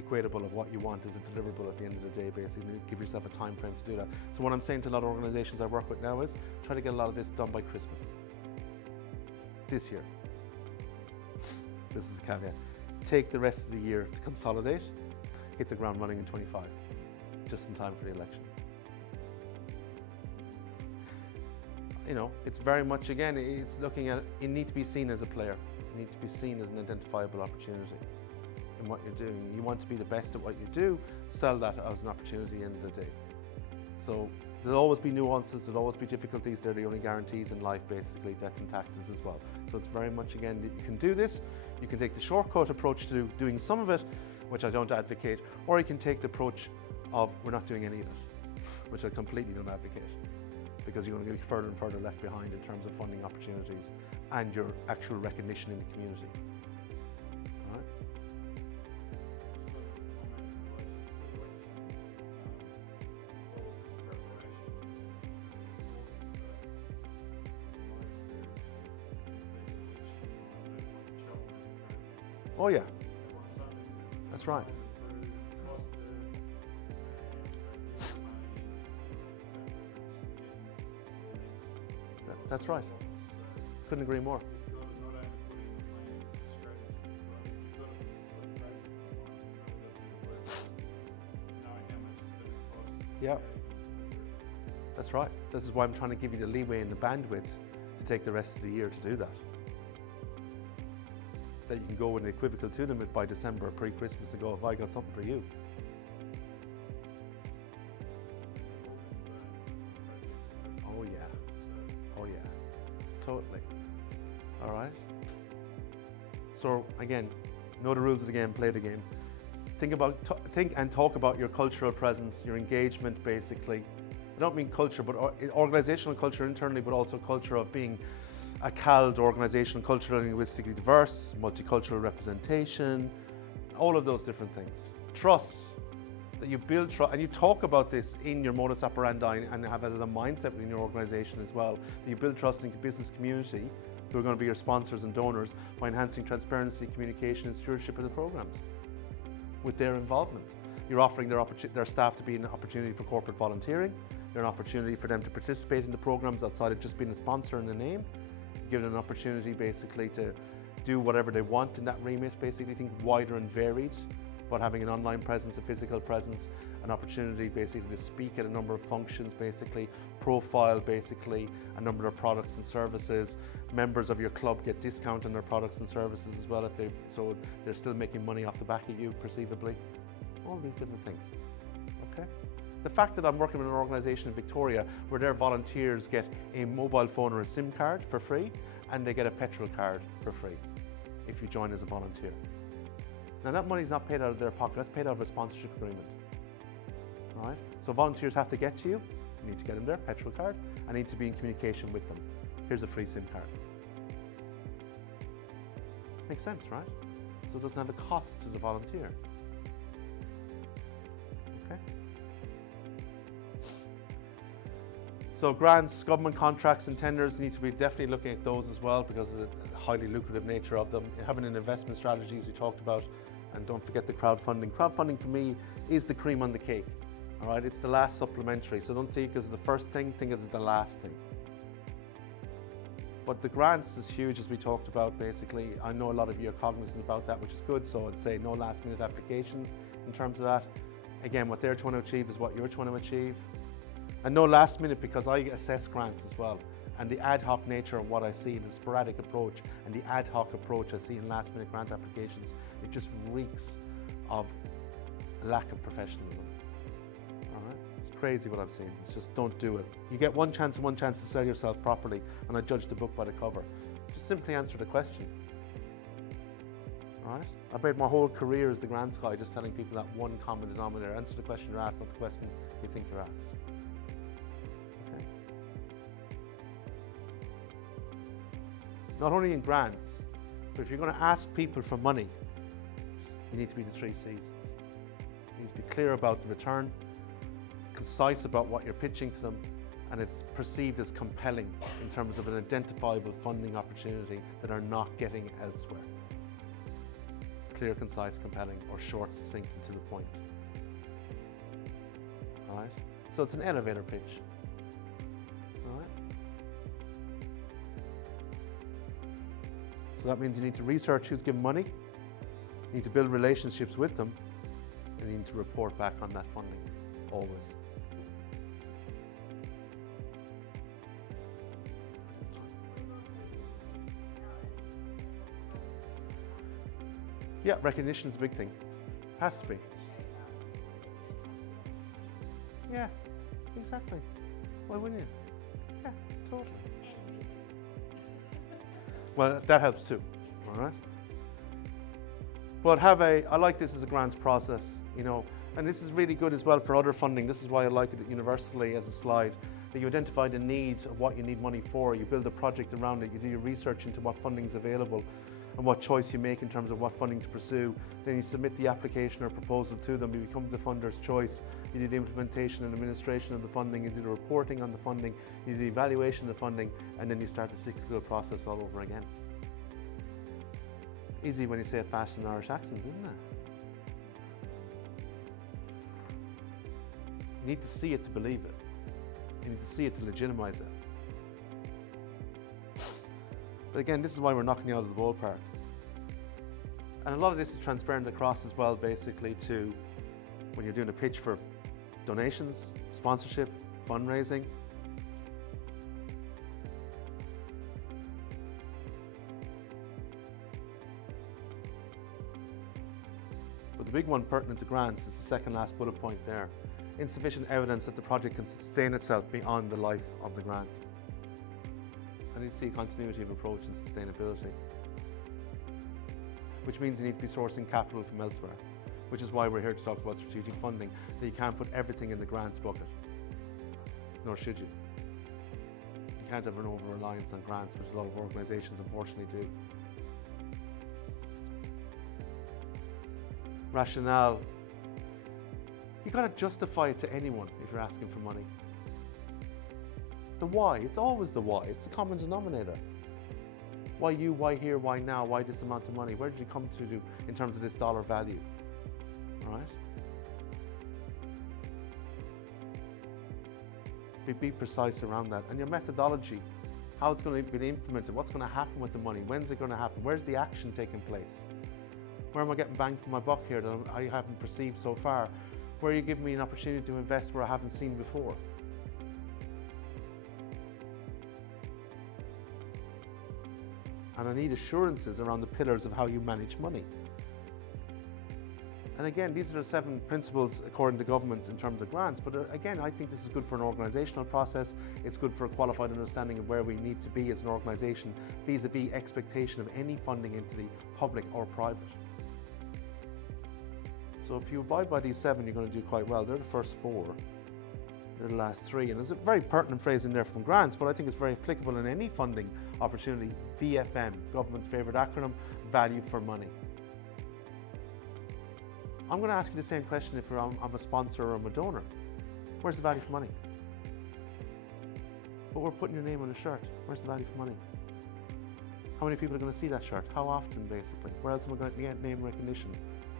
equatable of what you want is a deliverable at the end of the day, basically. Give yourself a time frame to do that. So what I'm saying to a lot of organizations I work with now is try to get a lot of this done by Christmas. This year. This is a caveat. Take the rest of the year to consolidate, hit the ground running in 25, just in time for the election. You know, it's very much, again, it's looking at, you need to be seen as a player. You need to be seen as an identifiable opportunity in what you're doing. You want to be the best at what you do, sell that as an opportunity at the end of the day. So there'll always be nuances, there'll always be difficulties. They're the only guarantees in life, basically, death and taxes as well. So it's very much, again, you can do this. You can take the shortcut approach to doing some of it, which I don't advocate, or you can take the approach of we're not doing any of it, which I completely don't advocate, because you're going to get further and further left behind in terms of funding opportunities and your actual recognition in the community. All right? Oh yeah, that's right. That's right. Couldn't agree more. Yeah, that's right. This is why I'm trying to give you the leeway and the bandwidth to take the rest of the year to do that. That you can go in equivocal to them by December, pre-Christmas, to go, have I got something for you? Oh yeah. Oh yeah. Totally. All right. So again, know the rules of the game, play the game. Think and talk about your cultural presence, your engagement, basically. I don't mean culture, but organizational culture internally, but also culture of being a CALD organisation, culturally and linguistically diverse, multicultural representation, all of those different things. Trust, that you build trust, and you talk about this in your modus operandi and have it as a mindset within your organization as well, that you build trust in the business community who are going to be your sponsors and donors by enhancing transparency, communication and stewardship of the programs with their involvement. You're offering their staff to be an opportunity for corporate volunteering. You're an opportunity for them to participate in the programs outside of just being a sponsor in the name. You give them an opportunity basically to do whatever they want in that remit, basically think wider and varied, but having an online presence, a physical presence, an opportunity basically to speak at a number of functions, basically profile basically a number of products and services. Members of your club get discount on their products and services as well, so they're still making money off the back of you, perceivably. All these different things, okay? The fact that I'm working with an organisation in Victoria where their volunteers get a mobile phone or a SIM card for free, and they get a petrol card for free if you join as a volunteer. Now that money's not paid out of their pocket, that's paid out of a sponsorship agreement. All right? So volunteers have to get to you, you need to get them their petrol card, and need to be in communication with them. Here's a free SIM card. Makes sense, right? So it doesn't have a cost to the volunteer. Okay? So grants, government contracts and tenders, need to be definitely looking at those as well because of the highly lucrative nature of them. Having an investment strategy, as we talked about, and don't forget the crowdfunding. Crowdfunding for me is the cream on the cake, all right? It's the last supplementary, so don't see it as the first thing, think it as the last thing. But the grants is huge, as we talked about, basically. I know a lot of you are cognizant about that, which is good, so I'd say no last minute applications in terms of that. Again, what they're trying to achieve is what you're trying to achieve. And no last minute, because I assess grants as well. And the ad hoc nature of what I see, the sporadic approach and the ad hoc approach I see in last minute grant applications, it just reeks of a lack of professionalism. All right? It's crazy what I've seen. It's just don't do it. You get one chance and one chance to sell yourself properly, and I judge the book by the cover. Just simply answer the question. All right? I made my whole career as the grants guy, just telling people that one common denominator. Answer the question you're asked, not the question you think you're asked. Not only in grants, but if you're going to ask people for money, you need to be the 3 C's. You need to be clear about the return, concise about what you're pitching to them, and it's perceived as compelling in terms of an identifiable funding opportunity that are not getting elsewhere. Clear, concise, compelling, or short, succinct, and to the point. All right? So it's an elevator pitch. All right? So that means you need to research who's given money, you need to build relationships with them, and you need to report back on that funding, always. Yeah, recognition is a big thing. Has to be. Yeah, exactly. Why wouldn't you? Yeah, totally. Well, that helps too, all right? But I like this as a grants process, you know, and this is really good as well for other funding. This is why I like it universally as a slide, that you identify the need of what you need money for, you build a project around it, you do your research into what funding is available and what choice you make in terms of what funding to pursue. Then you submit the application or proposal to them, you become the funder's choice, you do the implementation and administration of the funding, you do the reporting on the funding, you do the evaluation of the funding, and then you start the cyclical process all over again. Easy when you say it fast in Irish accents, isn't it? You need to see it to believe it. You need to see it to legitimize it. But again, this is why we're knocking you out of the ballpark. And a lot of this is transparent across as well, basically, to when you're doing a pitch for donations, sponsorship, fundraising. But the big one pertinent to grants is the second last bullet point there. Insufficient evidence that the project can sustain itself beyond the life of the grant. I need to see a continuity of approach and sustainability, which means you need to be sourcing capital from elsewhere, which is why we're here to talk about strategic funding, that you can't put everything in the grants bucket, nor should you. You can't have an over-reliance on grants, which a lot of organisations unfortunately do. Rationale. You got to justify it to anyone if you're asking for money. The why, it's always the why, it's the common denominator. Why you, why here, why now, why this amount of money? Where did you come to do in terms of this dollar value, right? Be precise around that. And your methodology, how it's going to be implemented, what's going to happen with the money, when's it going to happen, where's the action taking place? Where am I getting bang for my buck here that I haven't perceived so far? Where are you giving me an opportunity to invest where I haven't seen before? And I need assurances around the pillars of how you manage money. And again, these are the 7 principles according to governments in terms of grants, but again, I think this is good for an organisational process. It's good for a qualified understanding of where we need to be as an organisation vis-a-vis expectation of any funding entity, public or private. So if you abide by these 7, you're going to do quite well. They're the first 4. They're the last 3. And there's a very pertinent phrase in there from grants, but I think it's very applicable in any funding opportunity. VFM, government's favourite acronym, value for money. I'm going to ask you the same question if I'm a sponsor or I'm a donor. Where's the value for money? But we're putting your name on a shirt. Where's the value for money? How many people are going to see that shirt? How often, basically? Where else am I going to get name recognition?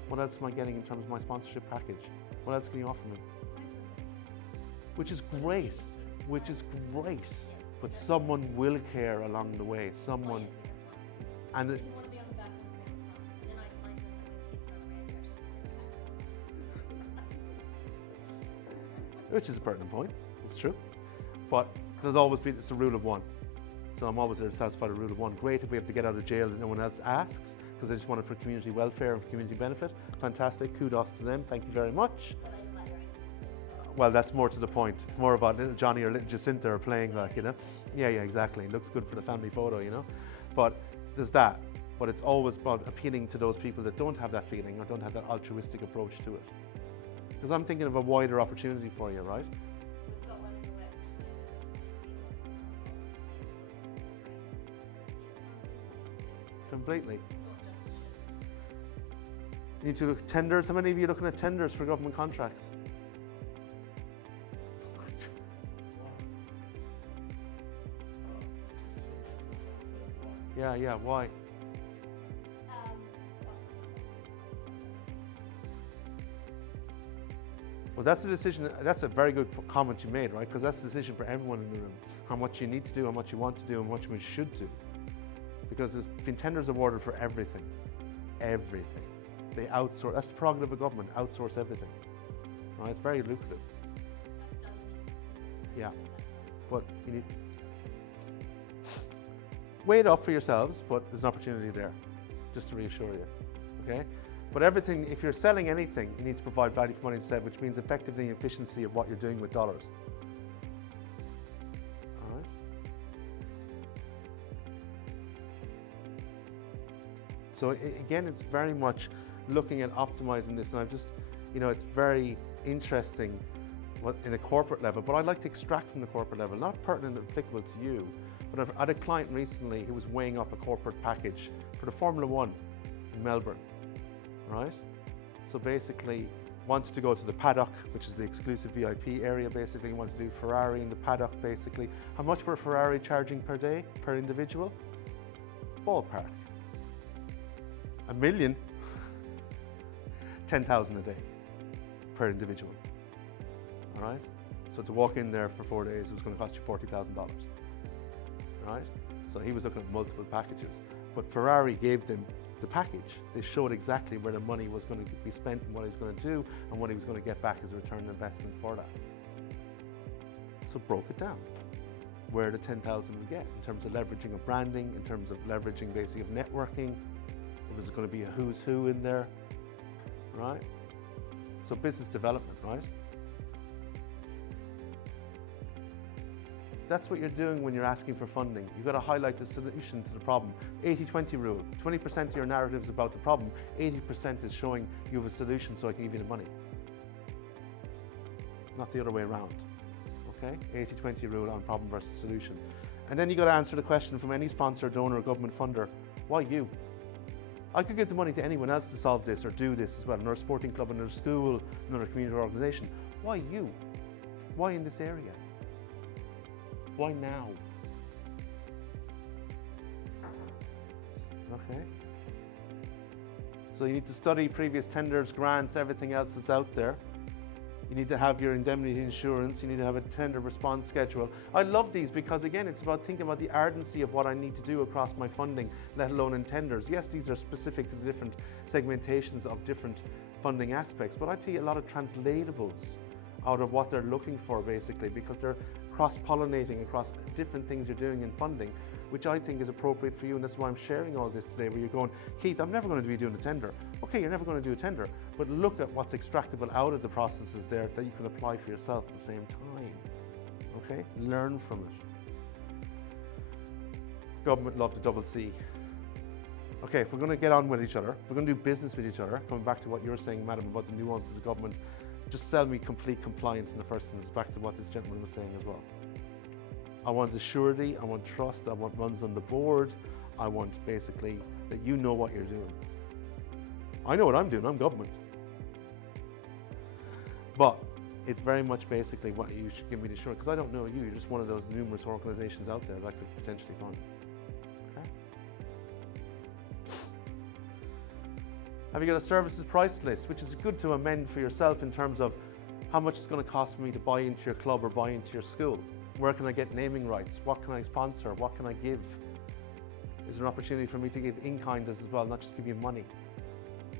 What else am I getting in terms of my sponsorship package? What else can you offer me? Which is great, but someone will care along the way, someone, and it, which is a pertinent point, it's true, but there's always been, it's the rule of 1. So I'm always there to satisfy the rule of 1. Great if we have to get out of jail and no one else asks, because they just want it for community welfare and for community benefit. Fantastic, kudos to them, thank you very much. Well, that's more to the point. It's more about little Johnny or little Jacinta are playing, like, you know. Yeah, exactly. It looks good for the family photo, you know. But there's that. But it's always about appealing to those people that don't have that feeling or don't have that altruistic approach to it. Because I'm thinking of a wider opportunity for you, right? We've got one in the works. Completely. You need to look at tenders. How many of you are looking at tenders for government contracts? Yeah, why? Well, that's a decision, that's a very good comment you made, right? Because that's a decision for everyone in the room. How much you need to do, how much you want to do, and what you should do. Because there's been tenders awarded for everything. Everything. They outsource, that's the prerogative of government, outsource everything. Right? It's very lucrative. Yeah, but you need, weigh it up for yourselves, but there's an opportunity there, just to reassure you, okay? But everything, if you're selling anything, you need to provide value for money instead, which means effectively efficiency of what you're doing with dollars. All right? So again, it's very much looking at optimizing this, and I've just, you know, it's very interesting in a corporate level, but I'd like to extract from the corporate level, not pertinent and applicable to you, but I had a client recently who was weighing up a corporate package for the Formula 1 in Melbourne, right? So basically wanted to go to the paddock, which is the exclusive VIP area, basically wanted to do Ferrari in the paddock, basically. How much were Ferrari charging per day, per individual? Ballpark. $1 million, 10,000 a day per individual, all right? So to walk in there for 4 days, it was going to cost you $40,000, right? So he was looking at multiple packages, but Ferrari gave them the package. They showed exactly where the money was going to be spent and what he was going to do and what he was going to get back as a return on investment for that. So broke it down, where the 10,000 would get in terms of leveraging of branding, in terms of leveraging basically of networking. If there's going to be a who's who in there, right? So business development, right? That's what you're doing when you're asking for funding. You've got to highlight the solution to the problem. 80-20 rule. 20% of your narrative is about the problem. 80% is showing you have a solution so I can give you the money. Not the other way around. Okay? 80-20 rule on problem versus solution. And then you've got to answer the question from any sponsor, donor, or government funder. Why you? I could give the money to anyone else to solve this or do this as well, another sporting club, another school, another community organisation. Why you? Why in this area? Why now? Okay. So you need to study previous tenders, grants, everything else that's out there. You need to have your indemnity insurance. You need to have a tender response schedule. I love these because, again, it's about thinking about the ardency of what I need to do across my funding, let alone in tenders. Yes, these are specific to the different segmentations of different funding aspects, but I see a lot of translatables out of what they're looking for, basically, because they're cross-pollinating across different things you're doing in funding, which I think is appropriate for you, and that's why I'm sharing all this today, where you're going, Keith, I'm never going to be doing a tender. Okay, you're never going to do a tender, but look at what's extractable out of the processes there that you can apply for yourself at the same time. Okay, learn from it. Government love the double C. Okay, if we're going to get on with each other, if we're going to do business with each other, coming back to what you were saying, madam, about the nuances of government, just sell me complete compliance in the first instance, back to what this gentleman was saying as well. I want assurity, I want trust, I want runs on the board, I want basically that you know what you're doing. I know what I'm doing, I'm government. But it's very much basically what you should give me the assurance, because I don't know you, you're just one of those numerous organisations out there that I could potentially fund. Okay? Have you got a services price list, which is good to amend for yourself in terms of how much it's going to cost me to buy into your club or buy into your school? Where can I get naming rights? What can I sponsor? What can I give? Is there an opportunity for me to give in-kind as well, not just give you money?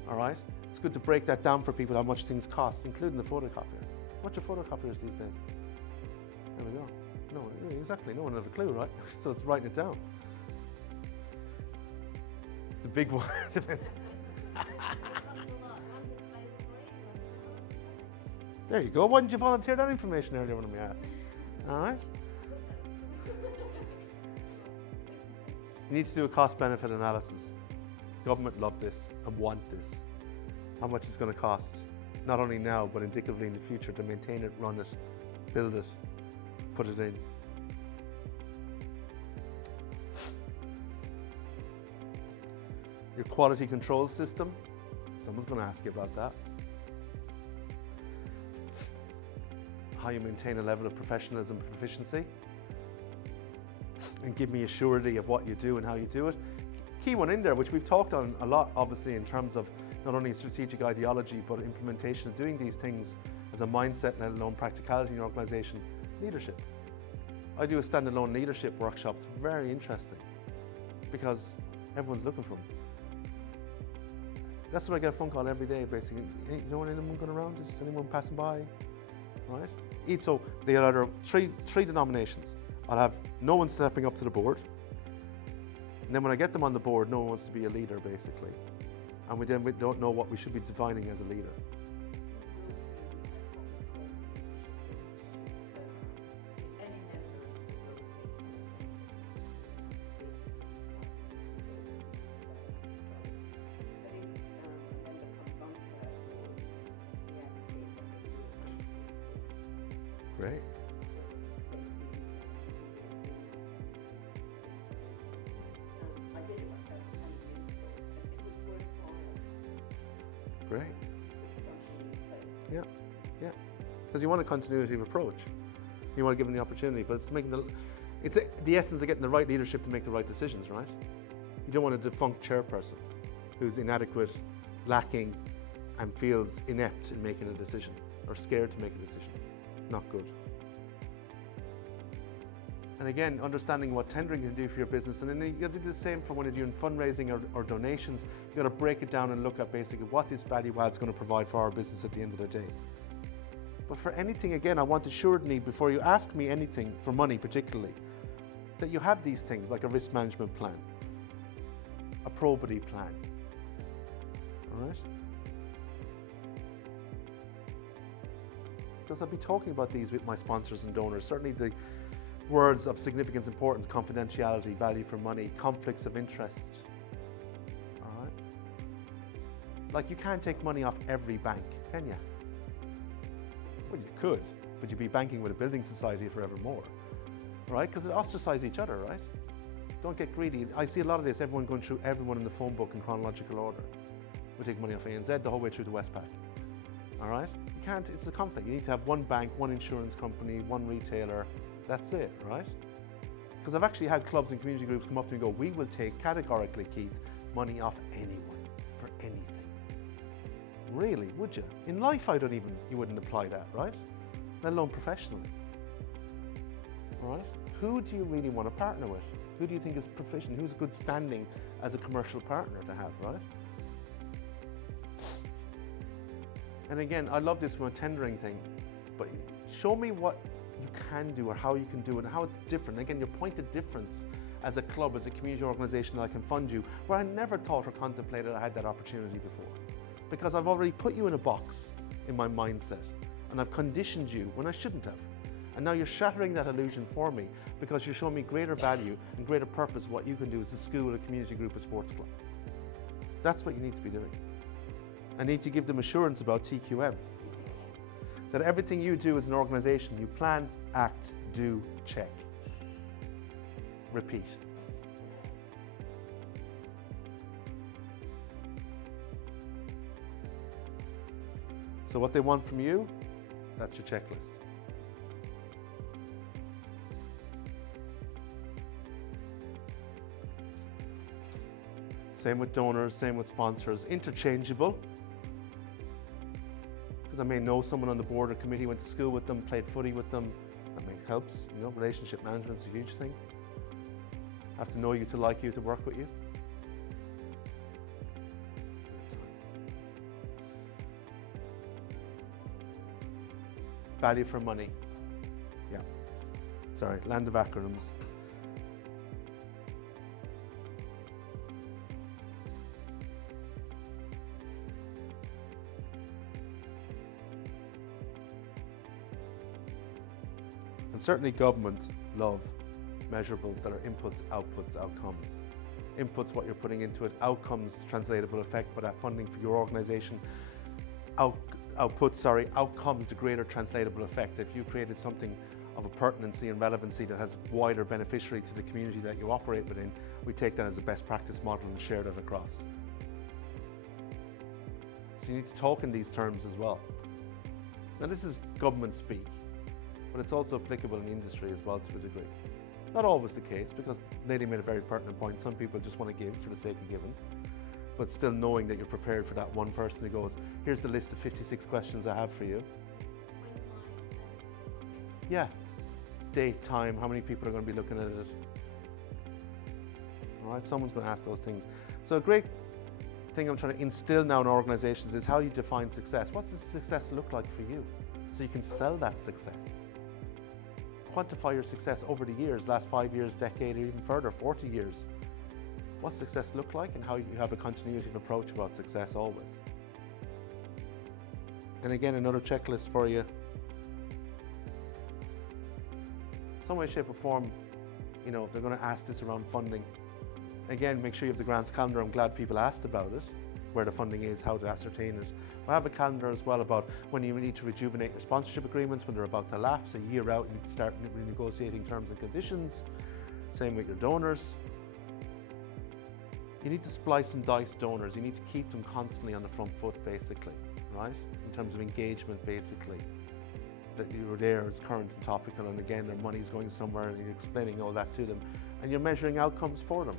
All right? It's good to break that down for people, how much things cost, including the photocopier. What's your photocopiers these days? There we go. No, exactly, no one has a clue, right? So it's writing it down. The big one. There you go. Why didn't you volunteer that information earlier when we asked? All right. You need to do a cost-benefit analysis. Government love this and want this. How much it's going to cost, not only now, but indicatively in the future, to maintain it, run it, build it, put it in. Your quality control system, someone's going to ask you about that. How you maintain a level of professionalism and proficiency, and give me a surety of what you do and how you do it. Key one in there, which we've talked on a lot, obviously, in terms of not only strategic ideology, but implementation of doing these things as a mindset and let alone practicality in your organisation, leadership. I do a standalone leadership workshop. It's very interesting because everyone's looking for them. That's what I get a phone call every day, basically. Hey, you know anyone going around? Is anyone passing by? Right? So they are either three denominations. I'll have no one stepping up to the board, and then when I get them on the board, no one wants to be a leader, basically, and we don't know what we should be defining as a leader. Great. I did it myself 10 years ago, and it was worthwhile. Great. Put something in place. Yeah. Because you want a continuity of approach. You want to give them the opportunity, but it's the essence of getting the right leadership to make the right decisions, right? You don't want a defunct chairperson who's inadequate, lacking, and feels inept in making a decision, or scared to make a decision. Not good. And again, understanding what tendering can do for your business, and then you got to do the same for when you're doing fundraising or donations. You got to break it down and look at basically what this value add is going to provide for our business at the end of the day. But for anything, again, I want assuredly, before you ask me anything for money particularly, that you have these things like a risk management plan, a probity plan, all right? Because I'll be talking about these with my sponsors and donors. Certainly the words of significance, importance, confidentiality, value for money, conflicts of interest. All right? Like, you can't take money off every bank, can you? Well, you could, but you'd be banking with a building society forevermore, right? Because it ostracises each other, right? Don't get greedy. I see a lot of this, everyone going through everyone in the phone book in chronological order. We take money off ANZ the whole way through to Westpac. All right? You can't, it's a conflict. You need to have one bank, one insurance company, one retailer. That's it, right? Because I've actually had clubs and community groups come up to me and go, we will take categorically, Keith, money off anyone for anything. Really, would you? In life, you wouldn't apply that, right? Let alone professionally. All right? Who do you really want to partner with? Who do you think is proficient? Who's good standing as a commercial partner to have, right? And again, I love this from a tendering thing, but show me what you can do or how you can do it and how it's different. Again, your point of difference as a club, as a community organisation that I can fund you, where I never thought or contemplated I had that opportunity before. Because I've already put you in a box in my mindset and I've conditioned you when I shouldn't have. And now you're shattering that illusion for me because you're showing me greater value and greater purpose of what you can do as a school, a community group, a sports club. That's what you need to be doing. I need to give them assurance about TQM. That everything you do as an organisation, you plan, act, do, check. Repeat. So what they want from you, that's your checklist. Same with donors, same with sponsors, interchangeable. Because I may know someone on the board or committee, went to school with them, played footy with them. That helps, you know, relationship management's a huge thing. Have to know you to like you, to work with you. Value for money. Yeah. Sorry, land of acronyms. And certainly government love measurables that are inputs, outputs, outcomes. Inputs, what you're putting into it. Outcomes, translatable effect, but that funding for your organisation. Outcomes, the greater translatable effect. If you created something of a pertinency and relevancy that has wider beneficiary to the community that you operate within, we take that as a best practice model and share that across. So you need to talk in these terms as well. Now this is government speak, but it's also applicable in industry as well to a degree. Not always the case, because Lady made a very pertinent point. Some people just want to give for the sake of giving, but still knowing that you're prepared for that one person who goes, here's the list of 56 questions I have for you. Yeah, date, time, how many people are going to be looking at it. All right, someone's going to ask those things. So a great thing I'm trying to instill now in organizations is how you define success. What's the success look like for you? So you can sell that success. Quantify your success over the years, last 5 years, decade, or even further, 40 years. What's success look like and how you have a continuity of approach about success always. And again, another checklist for you. Some way, shape or form, you know, they're going to ask this around funding. Again, make sure you have the grants calendar. I'm glad people asked about it, where the funding is, how to ascertain it. I have a calendar as well about when you need to rejuvenate your sponsorship agreements, when they're about to lapse, a year out, you need to start renegotiating terms and conditions. Same with your donors. You need to splice and dice donors. You need to keep them constantly on the front foot, basically, right? In terms of engagement, basically. That you're there as current and topical, and again, their money's going somewhere, and you're explaining all that to them, and you're measuring outcomes for them.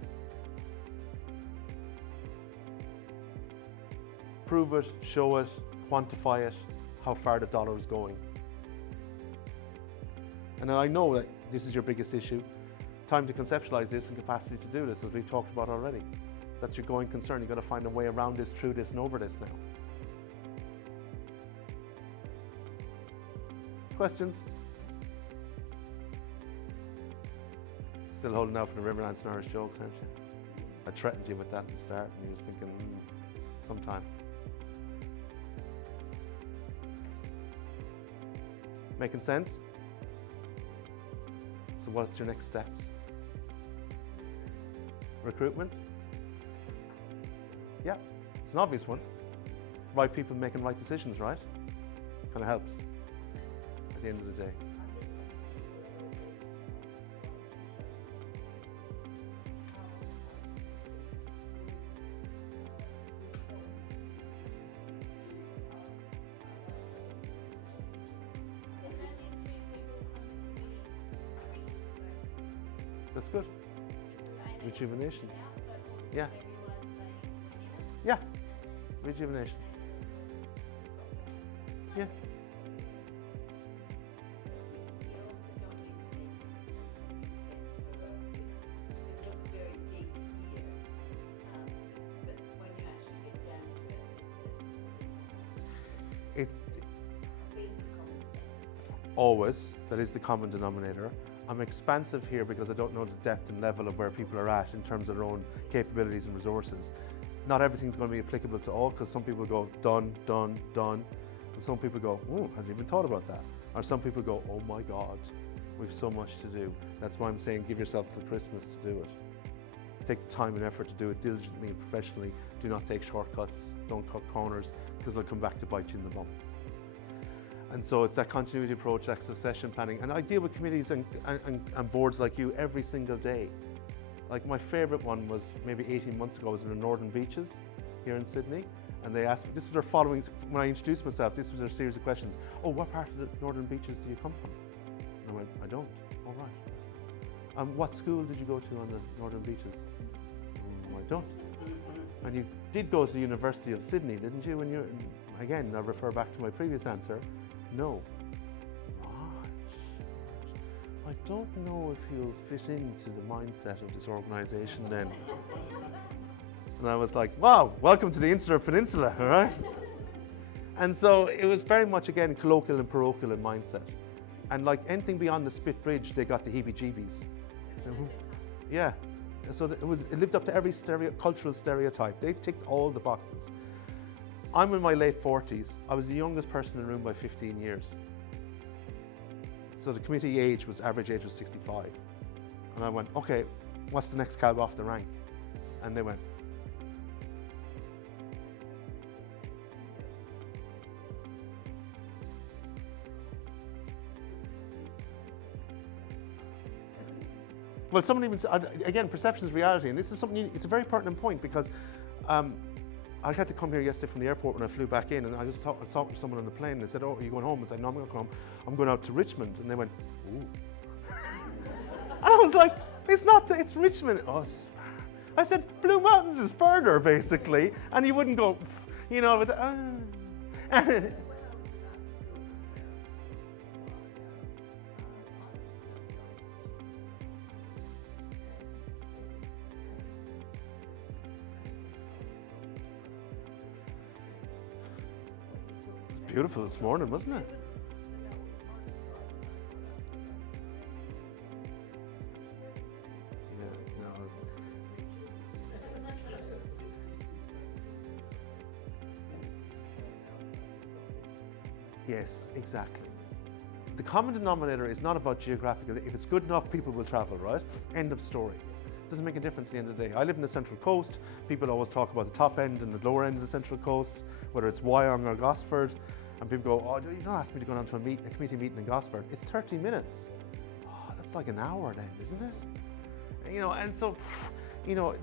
Prove it, show it, quantify it, how far the dollar is going. And then I know that this is your biggest issue. Time to conceptualize this and capacity to do this, as we've talked about already. That's your going concern. You've got to find a way around this, through this, and over this now. Questions? Still holding out for the Riverlands and Irish jokes, aren't you? I threatened you with that at the start, and you was thinking, sometime. Making sense? So what's your next steps? Recruitment? Yeah, it's an obvious one. Right people making right decisions, right? Kind of helps at the end of the day. That's good. because Rejuvenation. out, but also Yeah. they realised they went in it. Yeah, And then rejuvenation. they Yeah. You also don't need to make it looks very big here, but when you actually get down to it, It's it's basic common sense. always, that is the common denominator. I'm expansive here because I don't know the depth and level of where people are at in terms of their own capabilities and resources. Not everything's going to be applicable to all, because some people go done, done, done. And some people go, oh, I hadn't even thought about that. Or some people go, oh my God, we've so much to do. That's why I'm saying give yourself till Christmas to do it. Take the time and effort to do it diligently and professionally. Do not take shortcuts, don't cut corners, because they'll come back to bite you in the bum. And so it's that continuity approach, that succession planning. And I deal with committees and boards like you every single day. Like my favourite one was maybe 18 months ago. I was in the Northern Beaches here in Sydney. And they asked me, this was their following, when I introduced myself, this was their series of questions. Oh, what part of the Northern Beaches do you come from? And I went, I don't. All right. What school did you go to on the Northern Beaches? I don't. And you did go to the University of Sydney, didn't you? When you, again, I refer back to my previous answer. No. Right. I don't know if you'll fit into the mindset of this organisation then. And I was like, wow, welcome to the Insular Peninsula, all right? And so it was very much, again, colloquial and parochial in mindset. And like anything beyond the Spit Bridge, they got the heebie-jeebies. Yeah. So it lived up to every cultural stereotype. They ticked all the boxes. I'm in my late 40s. I was the youngest person in the room by 15 years. So the committee age was, average age was 65. And I went, okay, what's the next cab off the rank? And they went, well, someone even said, again, perception is reality, and this is something, it's a very pertinent point, because I had to come here yesterday from the airport when I flew back in, and I just talked to someone on the plane, and they said, oh, are you going home? I said, no, I'm going to come home. I'm going out to Richmond. And they went, ooh. And I was like, it's not, it's Richmond. Oh, I said, Blue Mountains is further, basically, and you wouldn't go, you know, with beautiful this morning, wasn't it? Yeah, no. Yes, exactly. The common denominator is not about geographical. If it's good enough, people will travel, right? End of story. Doesn't make a difference at the end of the day. I live in the Central Coast. People always talk about the top end and the lower end of the Central Coast, whether it's Wyong or Gosford. And people go, oh, you don't ask me to go down to a committee meeting in Gosford. It's 30 minutes. Oh, that's like an hour then, isn't it? You know, and so, you know,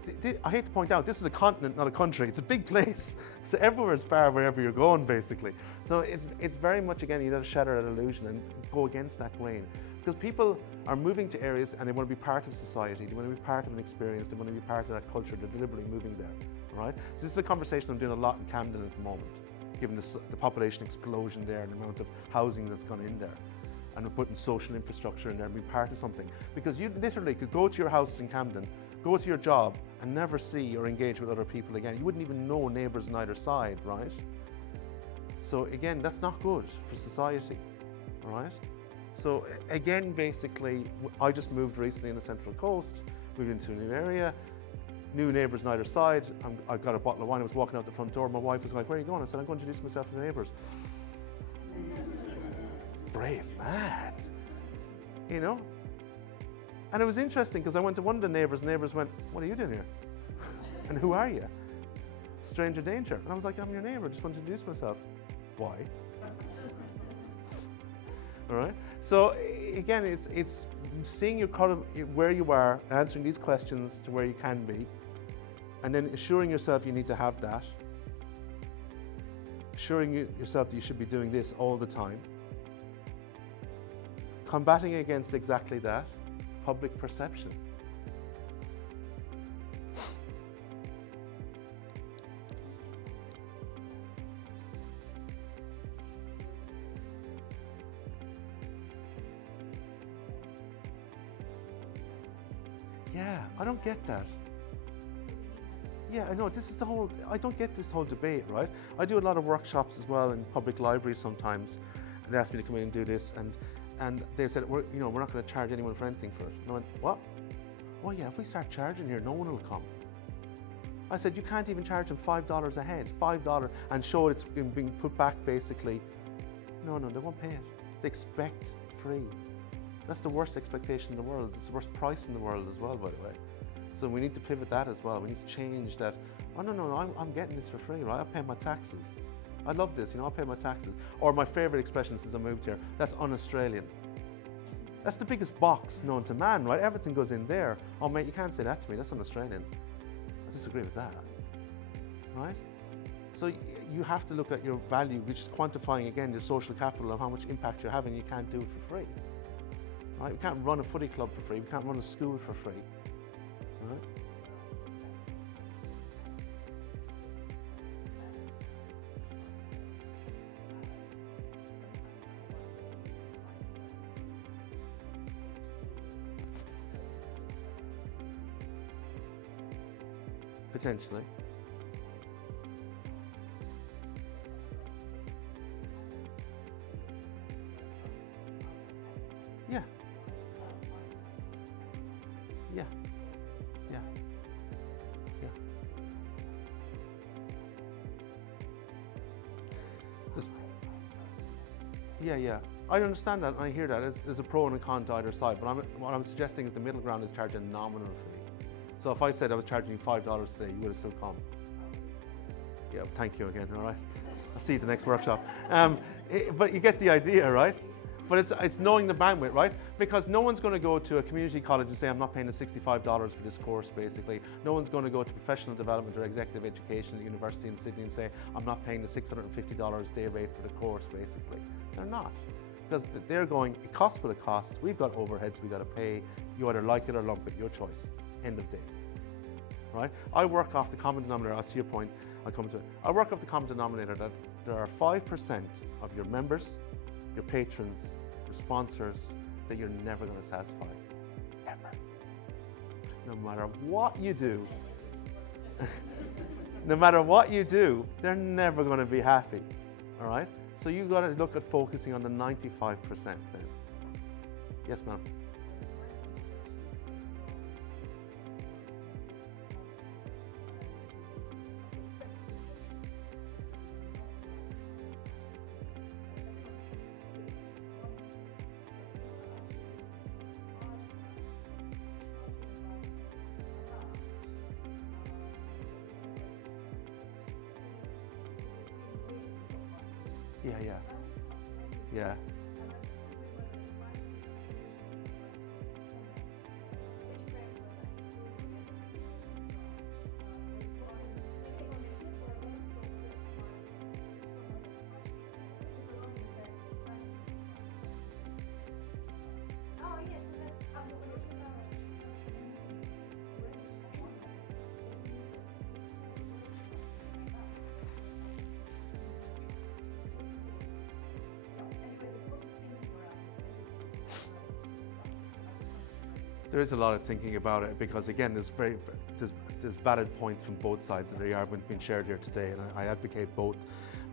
I hate to point out, this is a continent, not a country. It's a big place. So everywhere is far wherever you're going, basically. So it's very much, again, you got to shatter that illusion and go against that grain. Because people are moving to areas and they want to be part of society. They want to be part of an experience. They want to be part of that culture. They're deliberately moving there, all right? So this is a conversation I'm doing a lot in Camden at the moment, given the population explosion there and the amount of housing that's gone in there. And we're putting social infrastructure in there and be part of something. Because you literally could go to your house in Camden, go to your job, and never see or engage with other people again. You wouldn't even know neighbours on either side, right? So again, that's not good for society, all right? So again, basically, I just moved recently in the Central Coast, moved into a new area, new neighbours on either side. I got a bottle of wine, I was walking out the front door, my wife was like, where are you going? I said, I'm going to introduce myself to the neighbours. Brave man, you know? And it was interesting because I went to one of the neighbours went, what are you doing here? And who are you? Stranger danger. And I was like, I'm your neighbour, just want to introduce myself. Why? All right. So again, it's seeing your where you are, answering these questions to where you can be, and then assuring yourself you need to have that. Assuring yourself that you should be doing this all the time. Combating against exactly that, public perception. I don't get that. Yeah, I know, this is the whole, I don't get this whole debate, right? I do a lot of workshops as well in public libraries sometimes, and they ask me to come in and do this, and they said, we're not going to charge anyone for anything for it. And I went, what? Oh yeah, if we start charging here, no one will come. I said, you can't even charge them $5 a head, $5, and show it's being put back basically. No, they won't pay it. They expect free. That's the worst expectation in the world. It's the worst price in the world as well, by the way. So we need to pivot that as well. We need to change that. Oh, no, I'm getting this for free, right? I pay my taxes. I love this, I pay my taxes. Or my favorite expression since I moved here, that's un-Australian. That's the biggest box known to man, right? Everything goes in there. Oh mate, you can't say that to me, that's un-Australian. I disagree with that, right? So you have to look at your value, which is quantifying again your social capital of how much impact you're having. You can't do it for free, right? We can't run a footy club for free. We can't run a school for free, right? Potentially. Yeah. Yeah. Yeah. Yeah. This, yeah. I understand that and I hear that. There's a pro and a con to either side, but what I'm suggesting is the middle ground is charging a nominal fee. So if I said I was charging you $5 today, you would have still come. Yeah, thank you again, all right? I'll see you at the next workshop. But you get the idea, right? But it's knowing the bandwidth, right? Because no one's going to go to a community college and say, I'm not paying the $65 for this course, basically. No one's going to go to professional development or executive education at the university in Sydney and say, I'm not paying the $650 day rate for the course, basically. They're not. Because they're going, it costs what it costs. We've got overheads we got to pay. You either like it or lump it, your choice. End of days, right? I work off the common denominator. I'll see your point. I'll come to it. I work off the common denominator that there are 5% of your members, your patrons, your sponsors that you're never going to satisfy, ever. No matter what you do, no matter what you do, they're never going to be happy, all right? So you've got to look at focusing on the 95% then. Yes, ma'am. Yeah. Oh yes, that's absolutely. There is a lot of thinking about it because again, there's valid points from both sides that are being shared here today, and I advocate both.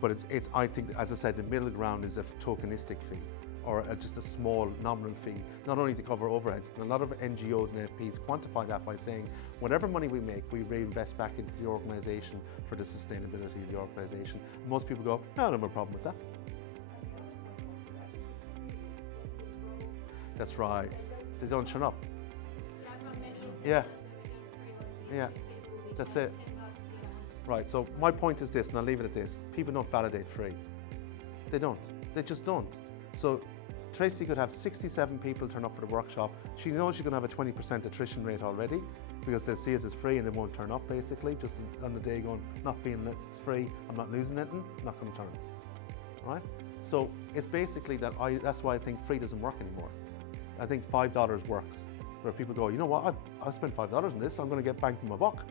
But I think, as I said, the middle ground is a tokenistic fee or just a small nominal fee, not only to cover overheads. And a lot of NGOs and FPs quantify that by saying, whatever money we make, we reinvest back into the organisation for the sustainability of the organisation. Most people go, no, I don't have a problem with that. That's right. They don't turn up. Yeah. Yeah. That's it. Right, so my point is this, and I'll leave it at this. People don't validate free. They don't. They just don't. So Tracy could have 67 people turn up for the workshop. She knows she's going to have a 20% attrition rate already because they'll see it as free and they won't turn up basically, just on the day going, not feeling it, it's free, I'm not losing anything, not going to turn. Right? So it's basically that's why I think free doesn't work anymore. I think $5 works, where people go, you know what, I've spent $5 on this, I'm going to get bang for my buck.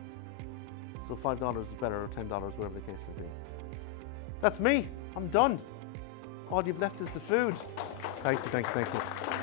So $5 is better, or $10, whatever the case may be. That's me, I'm done. All you've left is the food. Thank you.